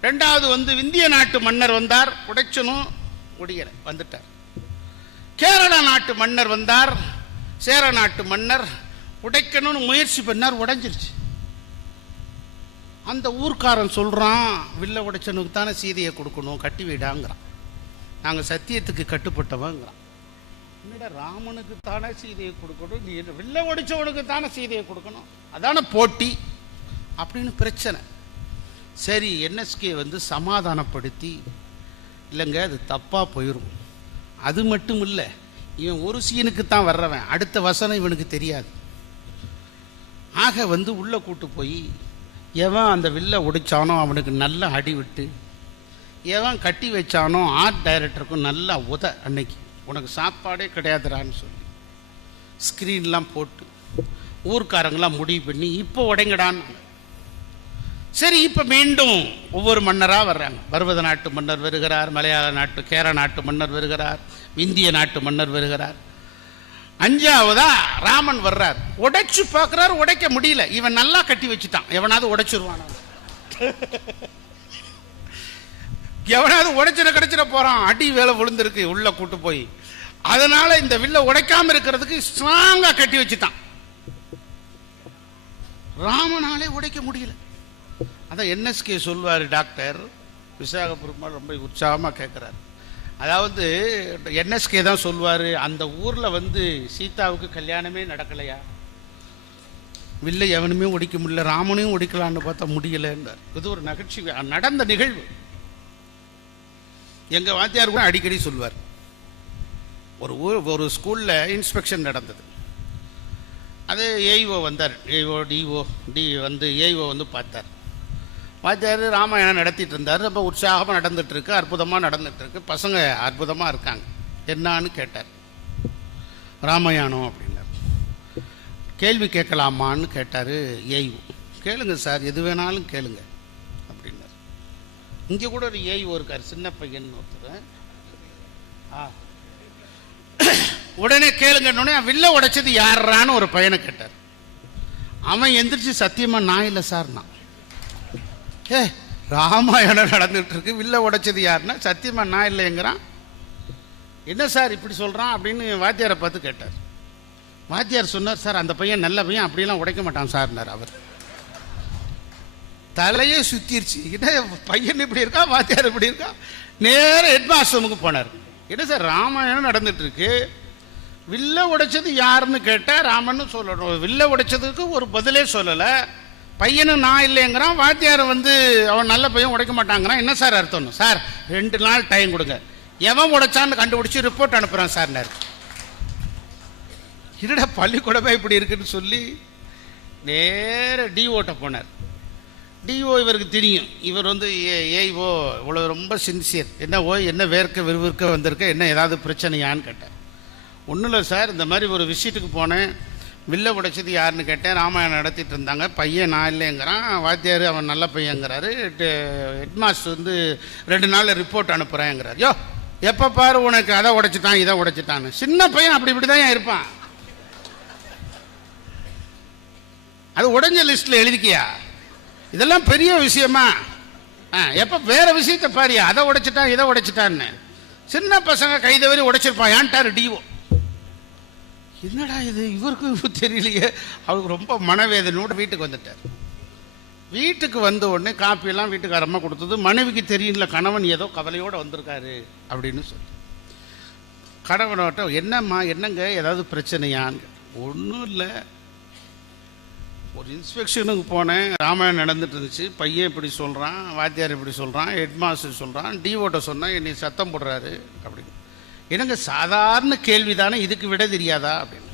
2வது விந்திய நாட்டு மன்னர் வந்தார், உடைச்சனும், உடையல, வந்துட்டார். கேரள நாட்டு மன்னர் வந்தார், சேர நாட்டு மன்னர் உடைக்கணும்னு முயற்சி பண்ணார், உடைஞ்சிருச்சு. அந்த ஊர்க்காரன் சொல்றான், வில்ல உடைச்சனுக்கு தானே சீதையை கொடுக்கணும், கட்டி விடாங்கிறான். நாங்கள் சத்தியத்துக்கு கட்டுப்பட்டவங்கிறான். என்னடா ராமனுக்கு தானே சீதையை கொடுக்கணும், நீ வில்ல உடைச்சவனுக்கு தானே சீதையை கொடுக்கணும், அதான போட்டி அப்படின்னு பிரச்சனை. சரி, என்எஸ்கே சமாதானப்படுத்தி, இல்லைங்க அது தப்பா போயிடும், அது மட்டும் இல்லை, இவன் ஒரு சீனுக்கு தான் வர்றவன், அடுத்த வசனம் இவனுக்கு தெரியாது. ஆக உள்ள கூட்டு போய் எவன் அந்த வில்ல உடைச்சானோ அவனுக்கு நல்ல அடி விட்டு, எவன் கட்டி வச்சானோ ஆர்ட் டைரக்டருக்கும் நல்லா உத, அன்னைக்கு உனக்கு சாப்பாடே கிடையாதுறான்னு சொல்லி ஸ்க்ரீன்லாம் போட்டு ஊர்க்காரங்களாம் முடிவு பண்ணி இப்போ உடைங்கடான்னு. சரி, இப்போ மீண்டும் ஒவ்வொரு மன்னராக வர்றாங்க. பர்வத நாட்டு மன்னர் வருகிறார், மலையாள நாட்டு கேரள நாட்டு மன்னர் வருகிறார், இந்திய நாட்டு மன்னர் வருகிறார். 5வதா ராமன் வர்றார். உடைச்சு பார்க்கிறார், உடைக்க முடியல. இவன் நல்லா கட்டி வச்சுட்டான், எவனாவது உடைச்சிருவான், எவனாவது உடைச்சிட கிடைச்சிட போறான். அடி வேலை விழுந்திருக்கு உள்ள கூட்டு போய். அதனால இந்த வில்ல உடைக்காம இருக்கிறதுக்கு ஸ்ட்ராங்கா கட்டி வச்சுட்டான். ராமனாலே உடைக்க முடியல. அதான் என்எஸ்கே சொல்வாரு, டாக்டர் விசாகபுரம் ரொம்ப உற்சாகமா கேட்கிறார். அதாவது என்எஸ்கே தான் சொல்வாரு, அந்த ஊர்ல சீதாவுக்கு கல்யாணமே நடக்கலையா, வில்லை எவனுமே ஒடிக்க முடியல, ராமனையும் ஒடிக்கலான்னு பார்த்தா முடியலைன்றார். இது ஒரு நகைச்சுவை நடந்த நிகழ்வு. எங்கள் வாத்தியார் கூட அடிக்கடி சொல்வார், ஒரு ஸ்கூலில் இன்ஸ்பெக்ஷன் நடந்தது. அது ஏஇஓ வந்தார், ஏஇஓ வந்து பார்த்தார். வாத்தியார் ராமாயணம் நடத்திட்டு இருந்தார். ரொம்ப உற்சாகமாக நடந்துகிட்ருக்கு, அற்புதமாக நடந்துகிட்ருக்கு, பசங்க அற்புதமாக இருக்காங்க. என்னான்னு கேட்டார். ராமாயணம் அப்படின்னார். கேள்வி கேட்கலாமான்னு கேட்டார் ஏஇஓ. கேளுங்க சார், எது வேணாலும் கேளுங்க அப்படின்னார். இங்கே கூட ஒரு ஏஇஓ இருக்கார், சின்ன பையன் ஒருத்தர். உடனே கேளுங்கன்னொடனே வில்ல உடைச்சது யாரான்னு ஒரு பையனை கேட்டார். அவன் எந்திரிச்சு சத்தியமா நான் இல்லை சார். நான் ராமாயணம் நடந்துட்டு இருக்கு, வில்ல உடைச்சது யாருன்னா சத்தியமா நான் இல்லைங்கிறான். என்ன சார் இப்படி சொல்றான் அப்படின்னு வாத்தியாரை பார்த்து கேட்டார். வாத்தியார் சொன்னார், சார் அந்த பையன் நல்ல பையன், அப்படியெல்லாம் உடைக்க மாட்டான் சார்னார். அவர் தலையே சுத்திருச்சு. என்ன பையன் இப்படி இருக்கா, வாத்தியார் இப்படி இருக்கா. நேர ஹெட்மாஸ்டருக்கு போனார். என்ன சார் ராமாயணம் நடந்துட்டு இருக்கு, வில்ல உடைச்சது யாருன்னு கேட்டால் ராமன்னு சொல்லணும். வில்ல உடைச்சதுக்கு ஒரு பதிலே சொல்லலை. பையனும் நான் இல்லைங்கிறான். வாத்தியார் வந்து அவன் நல்ல பையன் உடைக்க மாட்டாங்கிறான். என்ன சார் அர்த்தம்? சார் 2 நாள் டைம் கொடுங்க, எவன் உடைச்சான்னு கண்டுபிடிச்சி ரிப்போர்ட் அனுப்புகிறான் சார்னார். இருடா பள்ளிக்கூடமே இப்படி இருக்குன்னு சொல்லி நேர டிஓட்ட போனார். டிஓ இவருக்கு தெரியும், இவர் வந்து ஏஇஓ இவ்வளோ ரொம்ப சின்சியர். என்ன விறுவிறுக்க வந்திருக்க, என்ன ஏதாவது பிரச்சனையான்னு கேட்டார். ஒன்றும் இல்லை சார், இந்த மாதிரி ஒரு விஷயத்துக்கு போனேன், வில்ல உடைச்சது யாருன்னு கேட்டேன், ராமாயணம் நடத்திட்டு இருந்தாங்க, பையன் நான் இல்லைங்கிறான், வாத்தியார் அவன் நல்ல பையங்கிறாரு, ஹெட்மாஸ்டர் வந்து 2 நாளில் ரிப்போர்ட் அனுப்புகிறேங்கிறார். யோ எப்போ பாரு உனக்கு அதை உடைச்சிட்டான் இதை உடைச்சிட்டான்னு. சின்ன பையன் அப்படி இப்படி தான் இருப்பான். அது உடைஞ்ச லிஸ்ட்டில் எழுதிக்கியா, இதெல்லாம் பெரிய விஷயமா? எப்போ வேற விஷயத்தை பாரியா, அதை உடைச்சிட்டான் இதை உடைச்சிட்டான்னு. சின்ன பசங்க கைதவறி உடைச்சிருப்பான் ஏன்ட்டார் டிஓ. என்னடா இது இவருக்கு தெரியலையே. அவருக்கு ரொம்ப மனவேதனோட வீட்டுக்கு வந்துட்டார். வீட்டுக்கு வந்த உடனே காப்பியெல்லாம் வீட்டுக்காரம்மா கொடுத்தது. மனைவிக்கு தெரியல, கணவன் ஏதோ கவலையோடு வந்திருக்காரு அப்படின்னு சொல்லி கணவனோட்ட என்னம்மா என்னங்க ஏதாவது பிரச்சனையான்னு. ஒன்றும் இல்லை, ஒரு இன்ஸ்பெக்ஷனுக்கு போனேன், ராமாயணம் நடந்துட்டு இருந்துச்சு, பையன் இப்படி சொல்கிறான், வாத்தியார் இப்படி சொல்கிறான், ஹெட்மாஸ்டர் சொல்கிறான், டிஓட்ட சொன்னால் என்னை சத்தம் போடுறாரு அப்படின்னு. என்னங்க சாதாரண கேள்வி தானே, இதுக்கு விட தெரியாதா அப்படின்னு.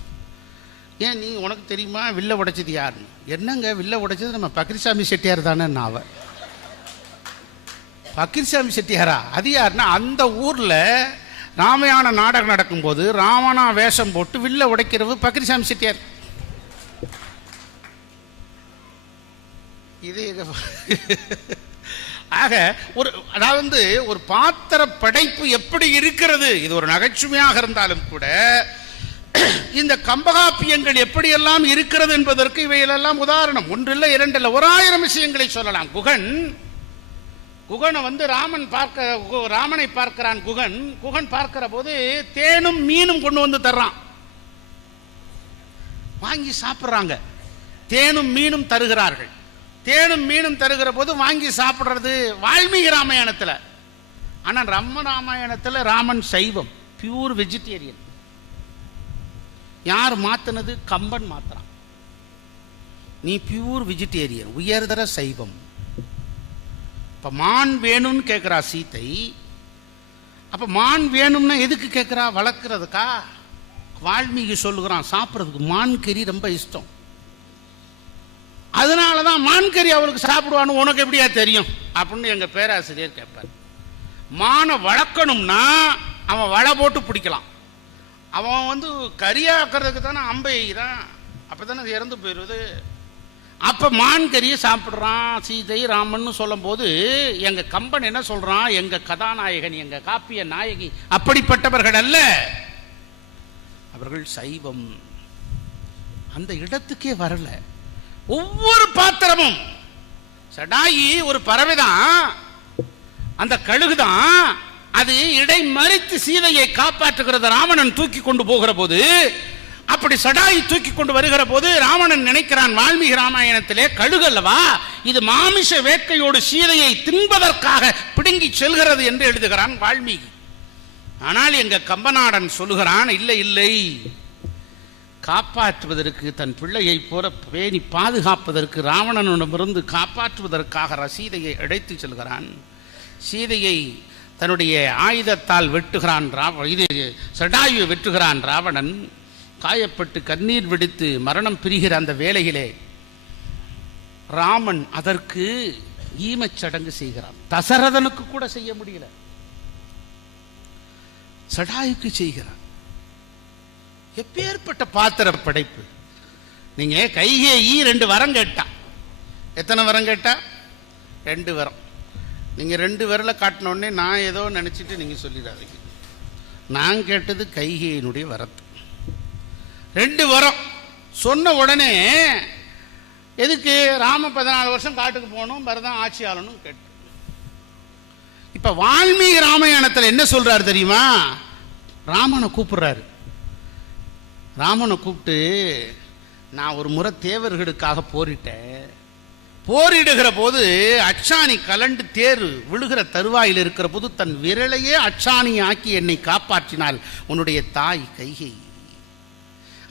ஏன் நீ உனக்கு தெரியுமா வில்ல உடைச்சது யாருன்னு? என்னங்க வில்ல உடைச்சது நம்ம பக்ரிசாமி செட்டியார் தானே. அவ பக்ரிசாமி செட்டியாரா? அது யாருன்னா அந்த ஊரில் ராமாயண நாடகம் நடக்கும்போது ராவணா வேஷம் போட்டு வில்ல உடைக்கிறவு பக்ரிசாமி செட்டியார். இது ஆக அதாவது ஒரு பாத்திர படைப்பு எப்படி இருக்கிறது, இது ஒரு நகைச்சுவையாக இருந்தாலும் கூட இந்த கம்பகாப்பியங்கள் எப்படியெல்லாம் இருக்கிறது என்பதற்கு இவையெல்லாம் உதாரணம். ஒன்றில்லை இரண்டில்லை, 1000 விஷயங்களை சொல்லலாம். குகனை வந்து ராமனை பார்க்கிறான். குகன் பார்க்கிற போது தேனும் மீனும் கொண்டு வந்து தர்றான், வாங்கி சாப்பிட்றாங்க. தேனும் மீனும் தருகிறார்கள். தேனும் மீனும் தருகிற போது வாங்கி சாப்பிட்றது வால்மீகி ராமாயணத்தில். ஆனால் ராமாயணத்தில் ராமன் சைவம், பியூர் வெஜிடேரியன். யார் மாத்தினது? கம்பன் மாத்திரான். நீ பியூர் வெஜிடேரியன், உயர்தர சைவம். இப்ப மான் வேணும்னு கேட்கிறா சீத்தை. அப்ப மான் வேணும்னா எதுக்கு கேட்கிறா? வளர்க்கறதுக்கா? வால்மீகி சொல்லுகிறான் சாப்பிட்றதுக்கு. மான் கறி ரொம்ப இஷ்டம், அதனாலதான் மான் கறி அவருக்கு சாப்பிடுவான்னு உனக்கு எப்படியா தெரியும் அப்படின்னு எங்க பேராசிரியர் கேட்பார். மானை வளர்க்கணும்னா அவன் வலை போட்டு பிடிக்கலாம். அவன் வந்து கறியாக்குறதுக்கு தானே அம்பைதான், அப்பதானே அது இறந்து போயிடுவது. அப்ப மான் கறியை சாப்பிடுறான் சீதை ராமன் சொல்லும் போது எங்க கம்பன் என்ன சொல்றான்? எங்க கதாநாயகன், எங்க காப்பிய நாயகி அப்படிப்பட்டவர்கள் அல்ல, அவர்கள் சைவம். அந்த இடத்துக்கே வரல. ஒவ்வொரு பாத்திரமும், சடாயி ஒரு பறவைதான், அந்த கழுகுதான், அது இடை மறித்து சீதையை காப்பாற்றுகிறது. ராவணன் தூக்கி கொண்டு போகிற போது, அப்படி சடாயி தூக்கி கொண்டு வருகிற போது ராவணன் நினைக்கிறான், வால்மீகி ராமாயணத்திலே கழுகல்லவா இது மாமிச வேட்கையோடு சீதையை தின்பதற்காக பிடுங்கி செல்கிறது என்று எழுதுகிறான் வால்மீகி. ஆனால் எங்க கம்பநாடன் சொல்லுகிறான், இல்லை இல்லை, காப்பாற்றுவதற்கு தன் பிள்ளையைப் போல பேணி பாதுகாப்பதற்கு ராவணனிடமிருந்து காப்பாற்றுவதற்காக சீதையை அழைத்து செல்கிறான். சீதையை தன்னுடைய ஆயுதத்தால் வெட்டுகிறான். சடாயுவை வெட்டுகிறான் ராவணன். காயப்பட்டு கண்ணீர் வெடித்து மரணம் பிரிகிற அந்த வேளையிலே ராமன் அதற்கு ஈமச்சடங்கு செய்கிறான். தசரதனுக்கு கூட செய்ய முடியல, சடாயுக்கு செய்கிறான். எப்பேற்பட்ட பாத்திர படைப்பு! நீங்க கைகேயி 2 வரம் கேட்டா. எத்தனை வரம் கேட்டா? 2 வரம். நீங்க 2 விரல காட்டினோடனே நான் ஏதோ நினைச்சிட்டு நீங்க சொல்லிடாதீங்க. நான் கேட்டது கைகேயினுடைய வரத்து. 2 வரம் சொன்ன உடனே எதுக்கு ராம 14 வருஷம் காட்டுக்கு போகணும், பரதம் ஆட்சி ஆளணும் கேட்டு. இப்ப வால்மீகி ராமாயணத்தில் என்ன சொல்றாரு தெரியுமா? ராமனை கூப்பிடுறாரு. ராமனை கூப்பிட்டு, நான் ஒரு முறை தேவர்களுக்காக போரிட்டேன். போரிடுகிற போது அச்சாணி கலண்டு தேர் விழுகிற தருவாயில் இருக்கிற போது தன் விரலையே அச்சாணி ஆக்கி என்னை காப்பாற்றினாள் உன்னுடைய தாய் கைகேயி.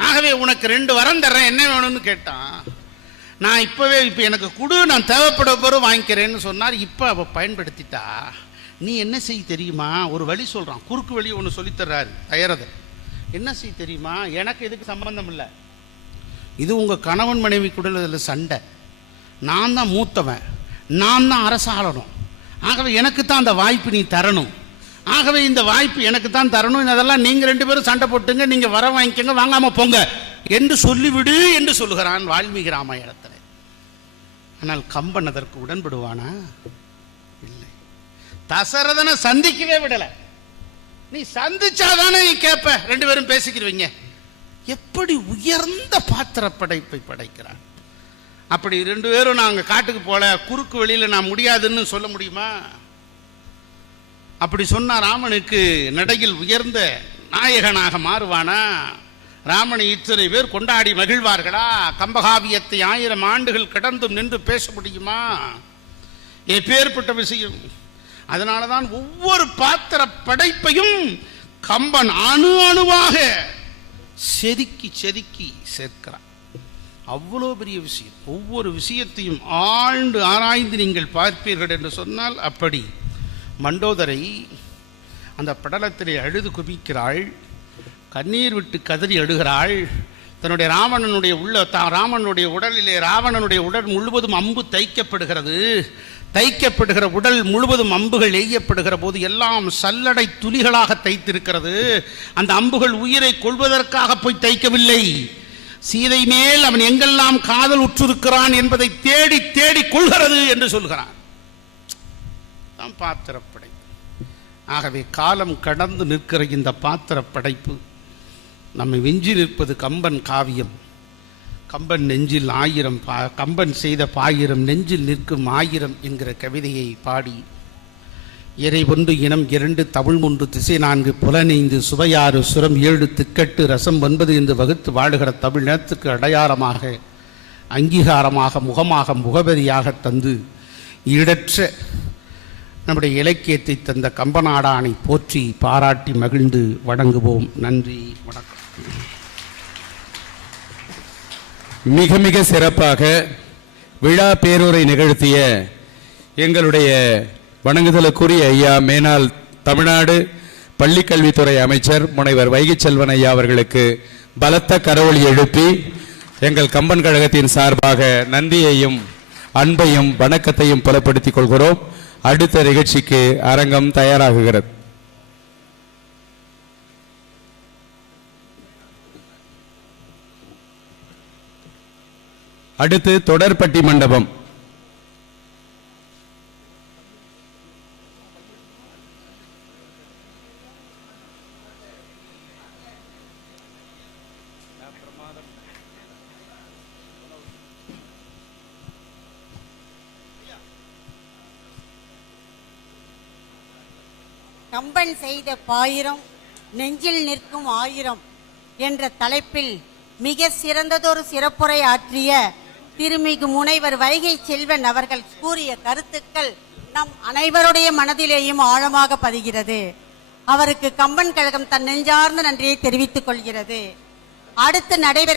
ஆகவே உனக்கு 2 வரம் தர்றேன், என்ன வேணும்னு கேட்டான். நான் இப்போ எனக்கு கொடு, நான் தேவைப்பட போகிற வாங்கிக்கிறேன்னு சொன்னார். இப்போ அவள் பயன்படுத்திட்டா. நீ என்ன செய் தெரியுமா? ஒரு வழி சொல்கிறான், குறுக்கு வழி ஒன்று சொல்லித்தர்றாரு தயாரதை. என்ன செய் தெரியுமா? எனக்கு இதுக்கு சம்பந்தம் இல்லை, இது உங்கள் கணவன் மனைவி கூட இதில் சண்டை. நான் தான் மூத்தவன், நான் தான் அரசாளணும். ஆகவே எனக்கு தான் அந்த வாய்ப்பு நீ தரணும். ஆகவே இந்த வாய்ப்பு எனக்கு தான் தரணும். அதெல்லாம் நீங்கள் 2 பேரும் சண்டை போட்டுங்க, நீங்கள் வர வாங்கிக்கங்க, வாங்காமல் போங்க என்று சொல்லிவிடு என்று சொல்லுகிறான் வால்மீகி ராமாயணத்தில். ஆனால் கம்பன் அதற்கு உடன்படுவானா? இல்லை. தசரதனை சந்திக்கவே விடலை. நீ சந்திச்சாதானே நீ கேட்ப, 2 பேரும் பேசிக்கிறீங்க. எப்படி உயர்ந்த பாத்திர படைப்பை படைக்கிறான்! அப்படி 2 பேரும் நாங்கள் காட்டுக்கு போல, குறுக்கு வெளியில் நான் முடியாதுன்னு சொல்ல முடியுமா? அப்படி சொன்ன ராமனுக்கு நடையில் உயர்ந்த நாயகனாக மாறுவானா? ராமனை இத்தனை பேர் கொண்டாடி மகிழ்வார்களா? கம்பகாவியத்தை 1000 ஆண்டுகள் கடந்தும் நின்று பேச முடியுமா? எப்பேற்பட்ட விஷயம்! அதனாலதான் ஒவ்வொரு பாத்திர படைப்பையும் கம்பன் அணு அணுவாக செதுக்கி செதுக்கி சேர்க்கிறான். அவ்வளோ பெரிய விஷயம். ஒவ்வொரு விஷயத்தையும் ஆழ்ந்து ஆராய்ந்து நீங்கள் பார்ப்பீர்கள் என்று சொன்னால் அப்படி. மண்டோதரை அந்த படலத்திலே அழுது குவிக்கிறாள், கண்ணீர் விட்டு கதறி அழுகிறாள். தன்னுடைய ராமனுடைய உடலிலே ராவணனுடைய உடல் முழுவதும் அம்பு தைக்கப்படுகிறது. தைக்கப்படுகிற உடல் முழுவதும் அம்புகள் எய்யப்படுகிற போது எல்லாம் சல்லடை துளிகளாக தைத்திருக்கிறது. அந்த அம்புகள் உயிரை கொள்வதற்காக போய் தைக்கவில்லை. சீதை மேல் அவன் எங்கெல்லாம் காதல் உற்றிருக்கிறான் என்பதை தேடி தேடி கொள்கிறது என்று சொல்கிறான். பாத்திர படைப்பு. ஆகவே காலம் கடந்து நிற்கிற இந்த பாத்திர படைப்பு நம்மை வெஞ்சி நிற்பது கம்பன் காவியம். கம்பன் நெஞ்சில் 1000 கம்பன் செய்த பாயிரம் நெஞ்சில் நிற்கும் 1000 என்கிற கவிதையை பாடி, இறை 1 இனம் 2 தமிழ் 3 திசை 4 புலனைந்து சுவை 6 சுரம் 7 திக்கட்டு ரசம் 9 என்று வகுத்து வாழுகிற தமிழ்நாட்டுக்கு அடையாளமாக, அங்கீகாரமாக, முகமாக, முகவரியாக தந்து ஈடற்ற நம்முடைய இலக்கியத்தை தந்த கம்பநாடானை போற்றி பாராட்டி மகிழ்ந்து வணங்குவோம். நன்றி, வணக்கம். மிக மிக சிறப்பாக விழா பேருரை நிகழ்த்திய எங்களுடைய வணங்குதலுக்குரிய ஐயா மேனாள் தமிழ்நாடு பள்ளிக்கல்வித்துறை அமைச்சர் முனைவர் வைகை செல்வன் ஐயா அவர்களுக்கு பலத்த கரவொலி எழுப்பி எங்கள் கம்பன் கழகத்தின் சார்பாக நன்றியையும் அன்பையும் வணக்கத்தையும் புலப்படுத்திக் கொள்கிறோம். அடுத்த நிகழ்ச்சிக்கு அரங்கம் தயாராகுகிறது. அடுத்து தொடர்பட்டி மண்டபம். கம்பன் செய்த பாயிரம் நெஞ்சில் நிற்கும் 1000 என்ற தலைப்பில் மிக சிறந்ததொரு சிறப்புரை ஆற்றிய திருமிகு முனைவர் வைகை செல்வன் அவர்கள் கூறிய கருத்துக்கள் நம் அனைவருடைய மனதிலேயும் ஆழமாக பதிகிறது. அவருக்கு கம்பன் கழகம் தன் நெஞ்சார்ந்த நன்றியை தெரிவித்துக் கொள்கிறது. அடுத்து நடைபெற